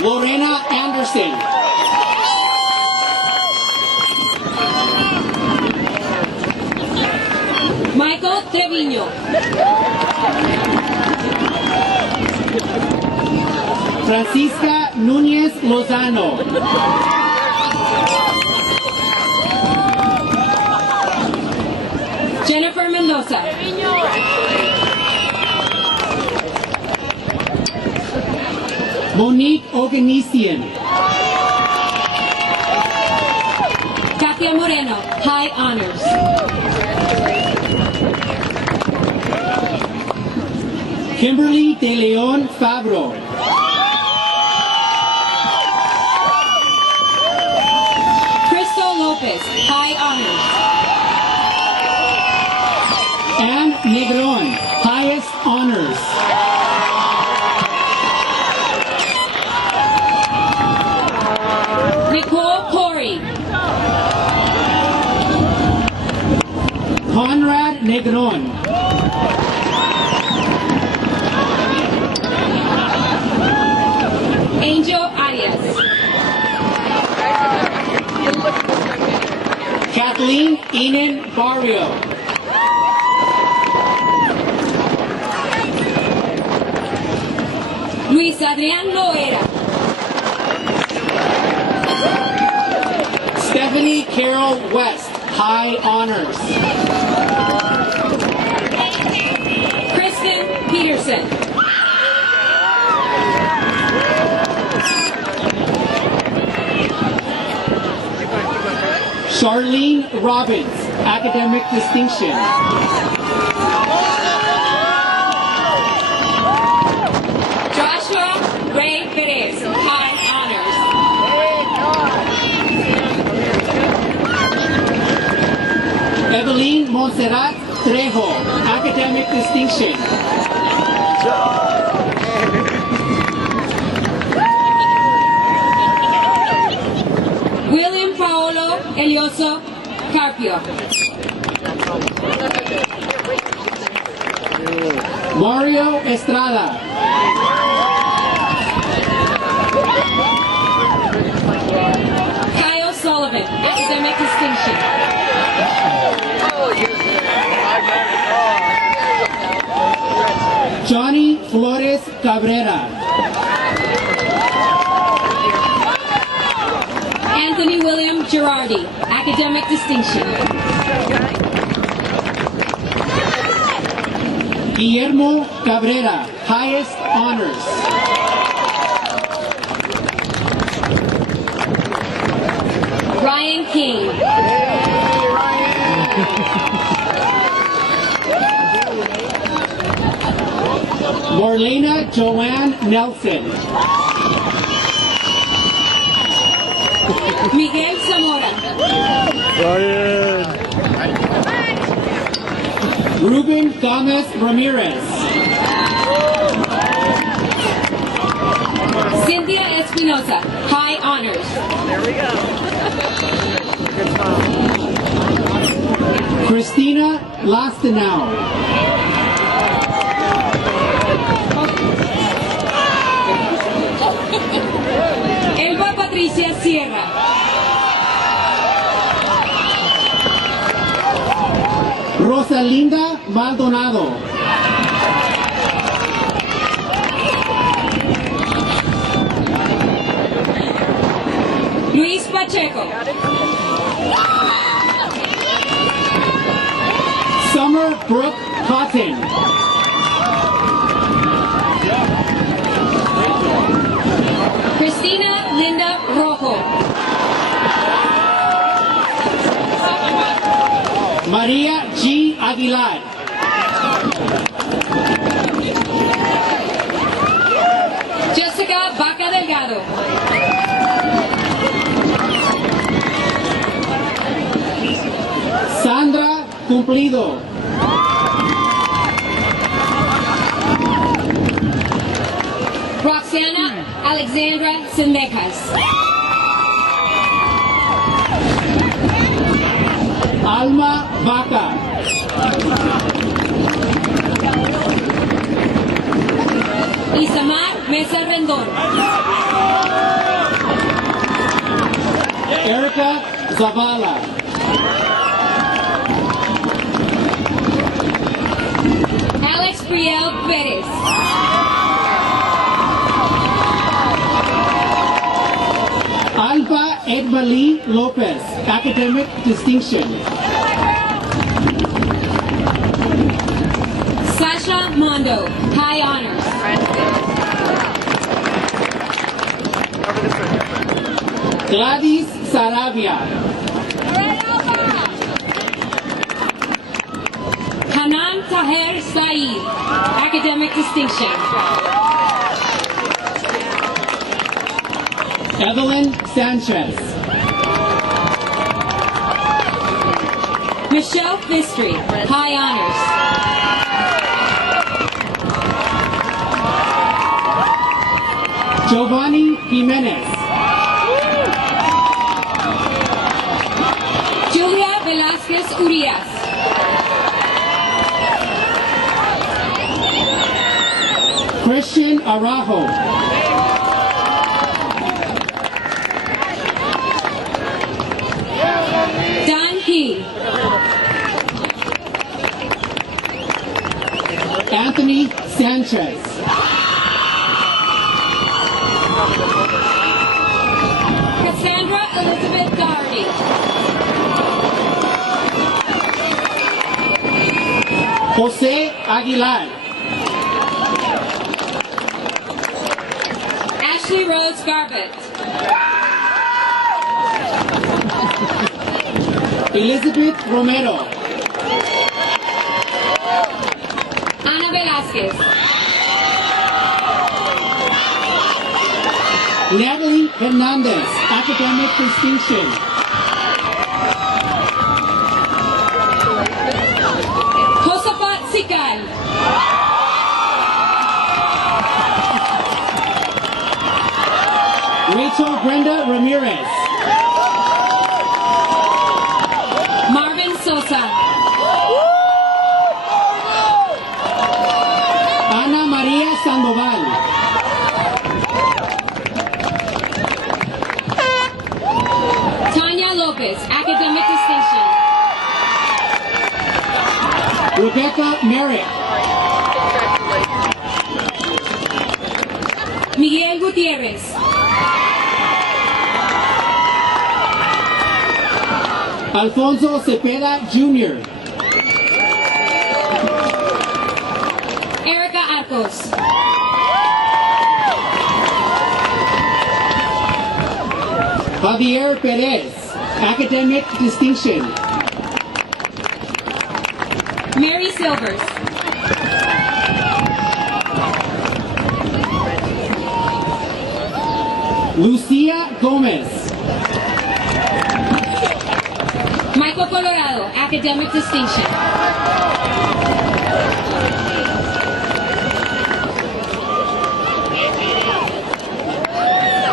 Lorena Anderson. Michael Treviño. Francisca Núñez Lozano. Jennifer Mendoza. Monique Oganesian. Katia Moreno, high honors. Kimberly De Leon Fabro. Crystal Lopez, high honors. Anne Negron, highest honors. Nicole Corey. Conrad Negron. Angel Arias. Kathleen Enan Barrio. Luis Adrián Loera. Stephanie Carol West, high honors. Kristen Peterson. Charlene Robbins, academic distinction. Joshua Ray Perez, high honors. Evelyn Montserrat Trejo, academic distinction. William Paolo Elioso Carpio. Mario Estrada. Kyle Sullivan, academic distinction. Johnny Flores Cabrera. Anthony William Girardi, academic distinction. Guillermo Cabrera, highest honors. Ryan King. Marlena Joanne Nelson. Miguel Zamora. Ruben Gomez Ramirez. Cynthia Espinosa, high honors. There we go. Christina Lastenau. Elba Patricia Sierra. Rosalinda Maldonado. Luis Pacheco. Summer Brooke Cotton. Christina Linda Rojo. Maria G. Aguilar. Jessica Vaca Delgado. Sandra Cumplido. Roxana Alexandra Sendejas. Alma Vaca. Isamar Mesa Rendón. Erica Zavala. Alex Brielle Perez. Alba Edmalie Lopez, academic distinction. Sasha Mondo, high honors. Gladys Sarabia. Hanan Taher Saeed, academic distinction. Evelyn Sanchez. Michelle Fistry, high honors. Giovanni Jimenez. Julia Velasquez Urias. Christian Arajo. Don Key. Anthony Sanchez. Cassandra Elizabeth Doherty. Jose Aguilar. Ashley Rhodes Garbett. Elizabeth Romero. Ana Velázquez. Natalie Hernandez, academic distinction. Josafat Sikal. Rachel Brenda Ramirez. Marvin Sosa. Ana María Sandoval. Tanya Lopez, academic distinction. Rebecca Merrick. Miguel Gutierrez. Alfonso Cepeda Jr. Erica Arcos. Javier Perez, academic distinction. Mary Silvers. Lucia Gomez. Michael Colorado, academic distinction.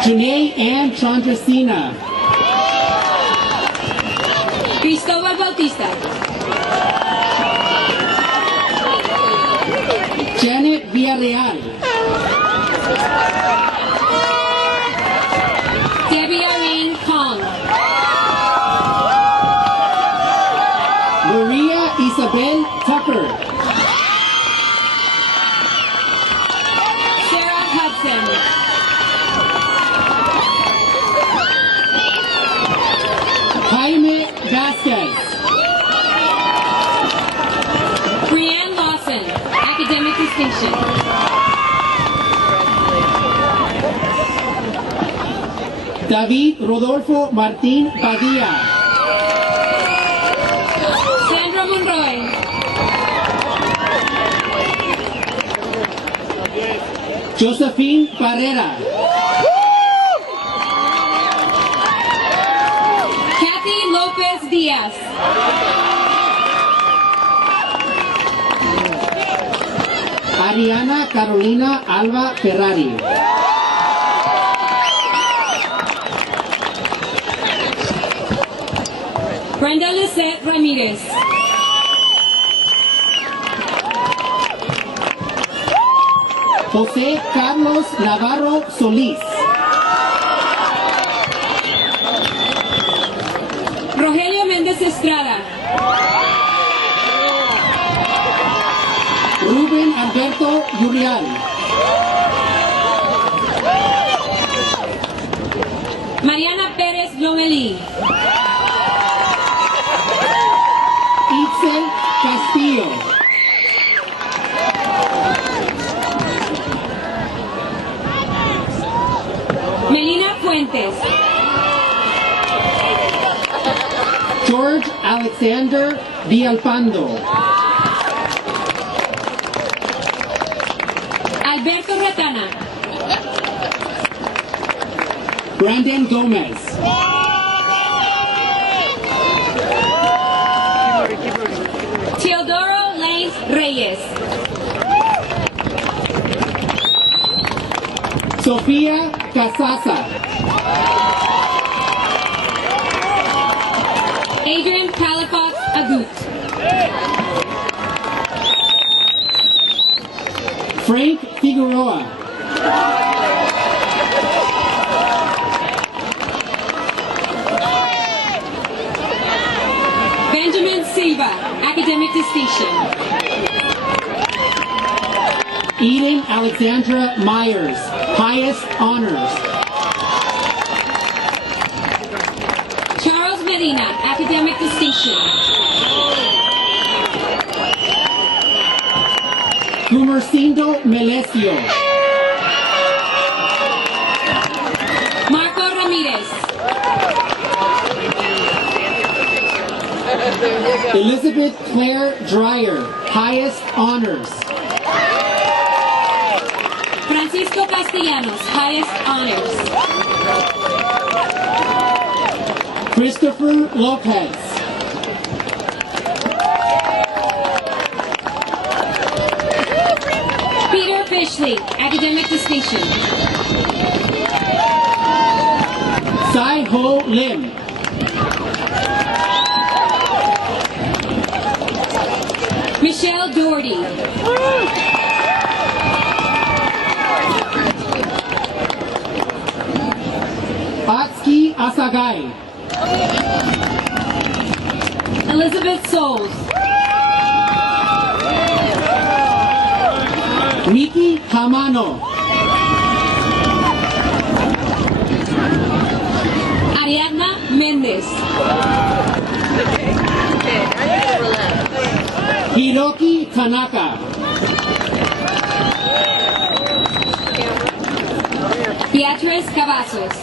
Janae Ann Chandrasena. Cristobal Bautista. Janet Villarreal. Debbie Irene Kong. Maria Isabel Tucker. Sarah Hudson. Jaime Vasquez. Brianne Lawson, academic distinction. David Rodolfo Martín Padilla. Sandra Monroy. Josephine Barrera. Kathy Lopez Diaz. Ariana Carolina Alba Ferrari. Brenda Lisette Ramirez. José Carlos Navarro Solís. Rogelio Méndez Estrada. Rubén Alberto Yurial. Mariana Pérez Lomelí. Itzel Castillo. Melina Fuentes. George Alexander Villalpando. Alberto Ratana. Brandon Gomez. Teodoro Lanes Reyes. Sofía Casasa. Adrian Palafox Agut. Frank Figueroa. Benjamin Silva, academic distinction. Eden Alexandra Myers, highest honors. Charles Medina, academic distinction. Gumercindo Melesio. Marco Ramirez. Elizabeth Claire Dreyer, highest honors. Francisco Castellanos, highest honors. Christopher Lopez. Peter Fishley, academic distinction. Sai Ho Lim. Michelle Doherty. Atsuki Asagai. Elizabeth Souls. Miki Hamano. Ariadna Mendez. Hiroki Tanaka. Beatriz Cavazos.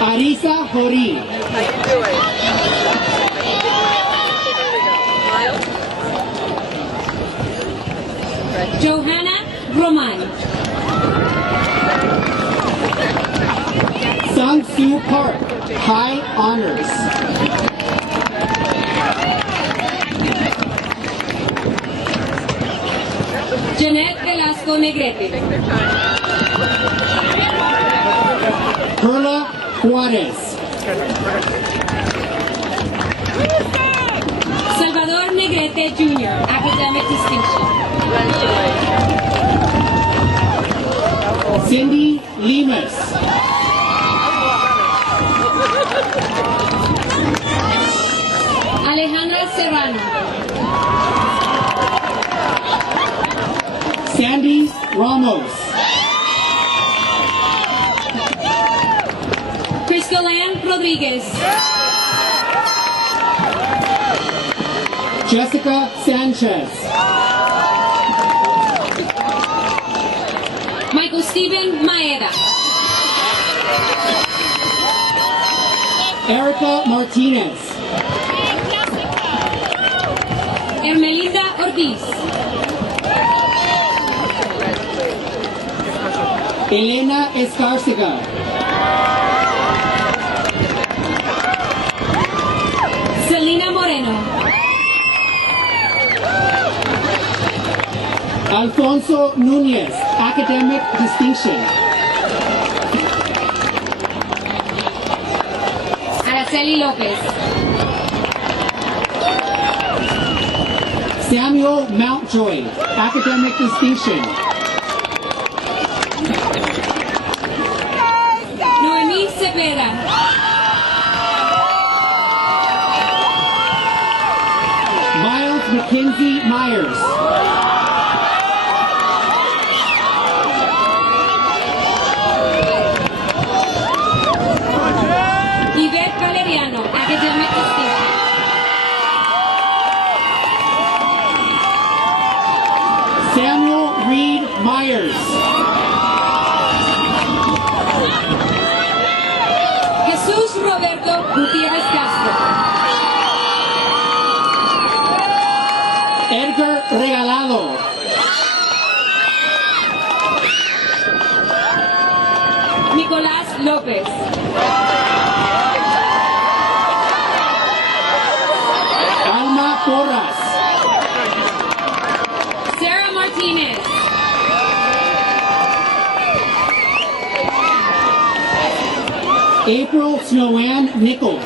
Arisa Hori. Johanna Roman. Sang Soo Park, high honors. Jeanette Velasco Negrete. Perla Juarez. Salvador Negrete Jr., academic distinction. Cindy Lemus. Alejandra Serrano. Sandy Ramos. Cristolan Rodriguez. Jessica Sanchez. Michael Steven Maeda. Erica Martinez. Ermelinda Ortiz. Elena Escárcega. Selena Moreno. Alfonso Núñez, academic distinction. Araceli López. Samuel Mountjoy, academic distinction. Noemí Cepeda. Miles Mackenzie Myers. Yvette Valeriano, academic distinction. Samuel Reed Myers. Jesús Roberto Gutiérrez Castro. Edgar Regalado. Nicolás López. Alma Porras. Sarah Martinez. April Snowan Nichols.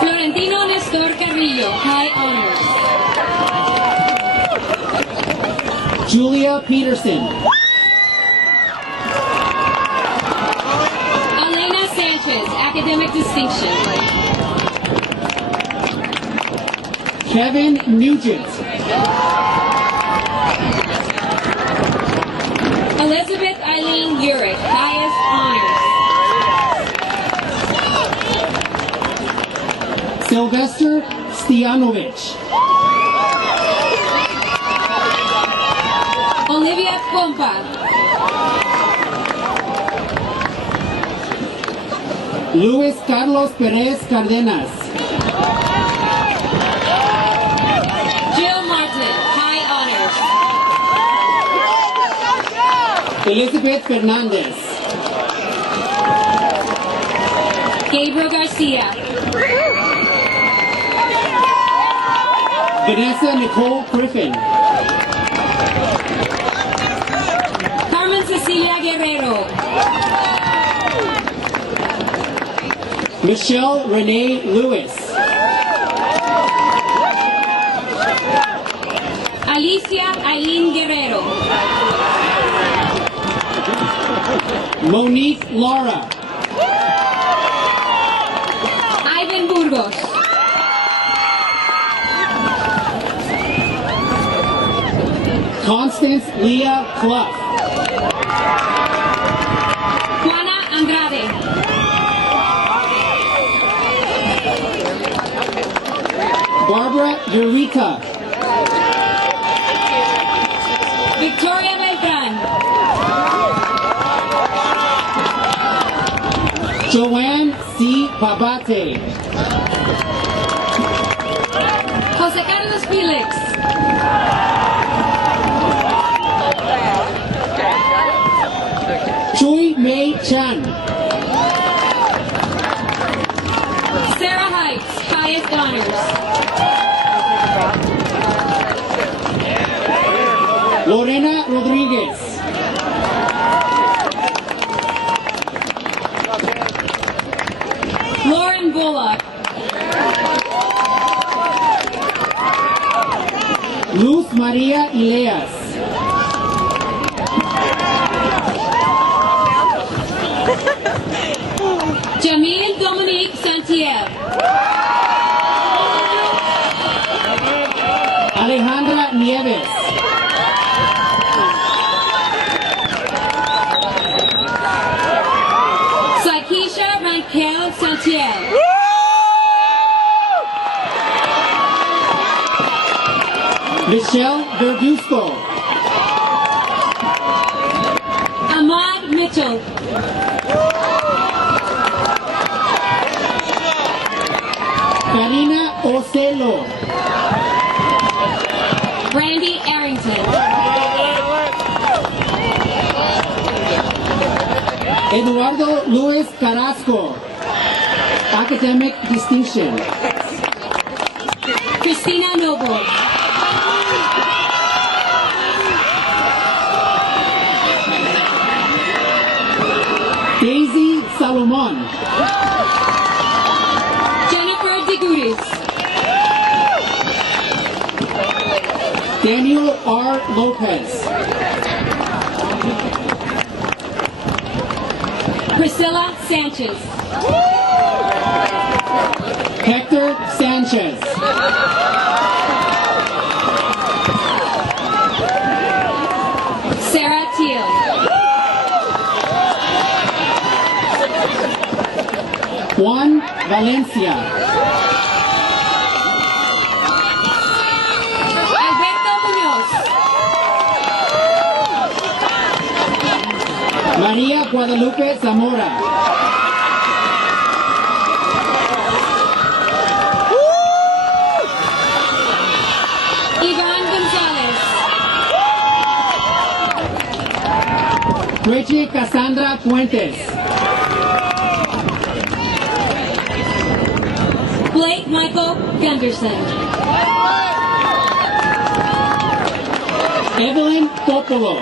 Florentino Nestor Carrillo, high honors. Julia Peterson. Elena Sanchez, academic distinction. Kevin Nugent. Elizabeth Eileen Urick, highest honors. Sylvester Stianovich. Olivia Pompa. Luis Carlos Perez Cardenas. Jill Martin, high honors. Elizabeth Fernandez. Gabriel Garcia. Vanessa Nicole Griffin. Carmen Cecilia Guerrero. Michelle Renee Lewis. Alicia Eileen Guerrero. Monique Lara. Ivan Burgos. Constance Leah Clough. Juana Andrade. Barbara Eureka. Victoria Beltran. Joanne C. Babate. José Carlos Felix. Choi Mei Chan. Sarah Heights, highest honors. Lorena Rodriguez. Lauren Bullock. Luz María Ileas. Jamil Dominique Santiago. Alejandra Nieves. Saikisha Rankel Santiago. Michelle Verduzco. Ahmad Mitchell. Karina Ocelo. Brandy Arrington. Eduardo Luis Carrasco, academic distinction. Christina Noble. Daisy Salomon. Jennifer DeGutis. Daniel R. Lopez. Priscilla Sanchez. Hector Sanchez. Sarah Teal. Juan Valencia. Alberto Muñoz. María Guadalupe Zamora. Iván González. Reggie Cassandra Fuentes. Blake Michael Gunderson. Evelyn Popolo.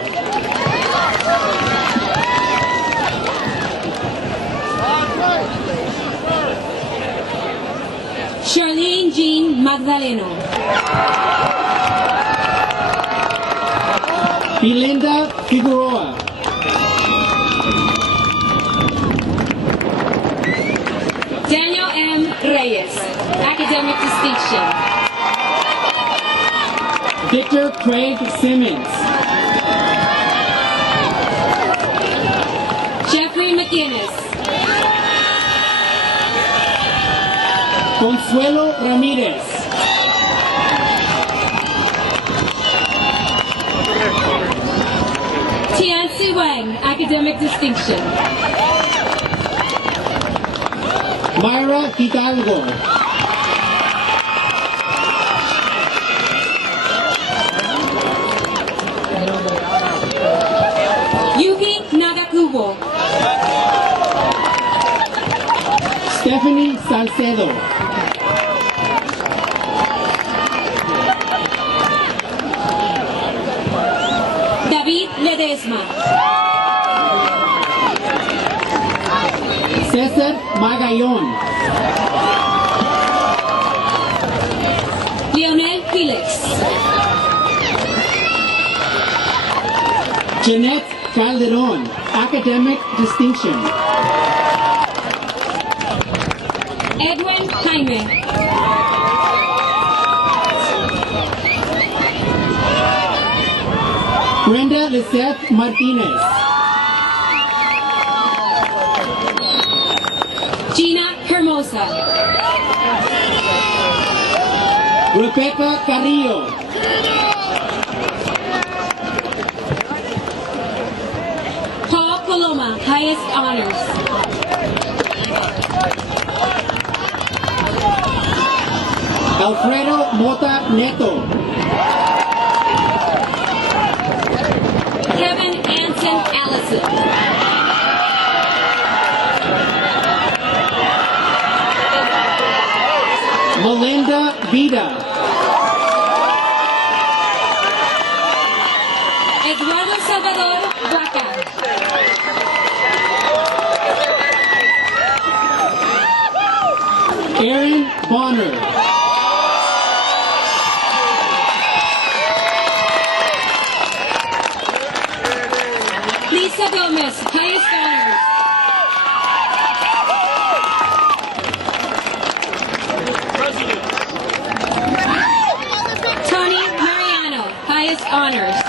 Charlene Jean Magdaleno. Belinda Figueroa. Daniel M. Reyes, academic distinction. Victor Craig Simmons. Jeffrey McGinnis. Consuelo Ramirez. Tianzi Wang, academic distinction. Myra Hidalgo. Yuki Nagakubo. Stephanie Salcedo. David Ledesma. César Magallón. Lionel Felix. Jeanette Calderon, academic distinction. Edwin Jaime. Brenda Lisette Martinez. Gina Hermosa. Rebecca Carrillo. Paul Coloma, highest honors. Alfredo Mota Neto. Kevin Anson Allison. Melinda Vida. Eduardo Salvador Braca. Aaron Bonner. Lisa Gomez, highest honors. Tony Mariano, highest honors.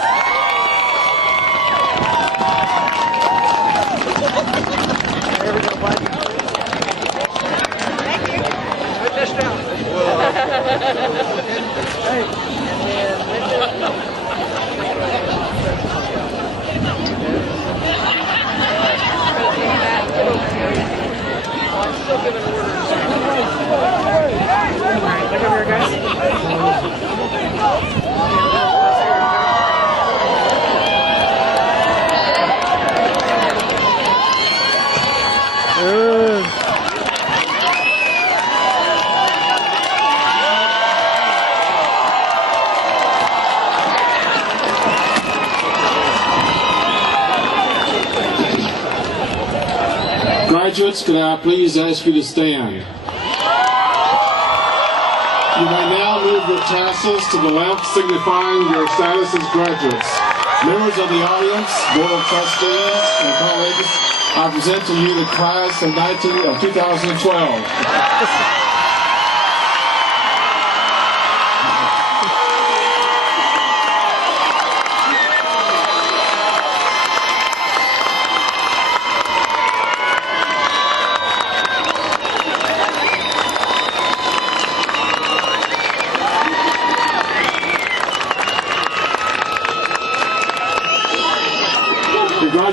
graduates, could I please ask you to stand? You may now move your tassels to the left, signifying your status as graduates. Members of the audience, Board of Trustees, and colleagues, I present to you the class of 2012.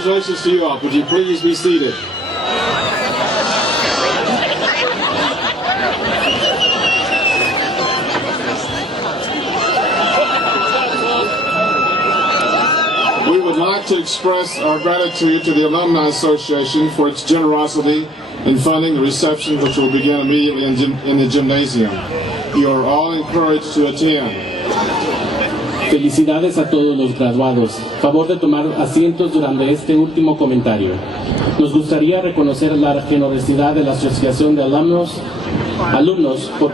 Congratulations to you all. Would you please be seated? We would like to express our gratitude to the Alumni Association for its generosity in funding the reception, which will begin immediately in the gymnasium. You are all encouraged to attend. Felicidades a todos los graduados. Favor de tomar asientos durante este último comentario. Nos gustaría reconocer la generosidad de la Asociación de Alumnos por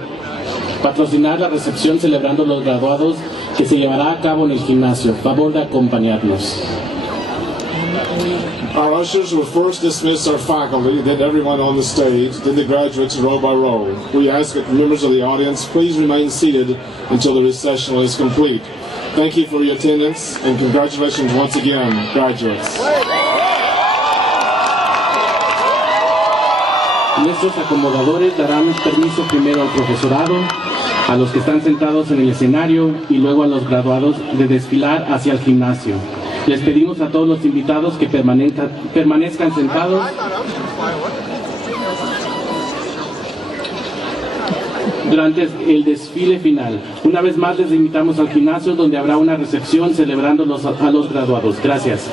patrocinar la recepción celebrando los graduados que se llevará a cabo en el gimnasio. Favor de acompañarnos. Our ushers will first dismiss our faculty, then everyone on the stage, then the graduates row by row. We ask that members of the audience please remain seated until the recessional is complete. Thank you for your attendance, and congratulations once again, graduates. Nuestros acomodadores darán permiso primero al profesorado, a los que están sentados en el escenario y luego a los graduados de desfilar hacia el gimnasio. Les pedimos a todos los invitados que permanezcan sentados durante el desfile final. Una vez más les invitamos al gimnasio, donde habrá una recepción celebrando a los graduados. Gracias.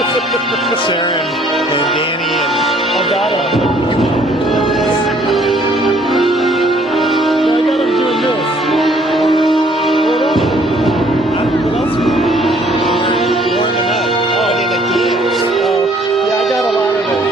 Sarah and Danny and Dada. I got him doing this. Hold on. What else? Warming up. Oh, I need a dance. Oh, yeah, I got a lot of those.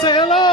Say hello!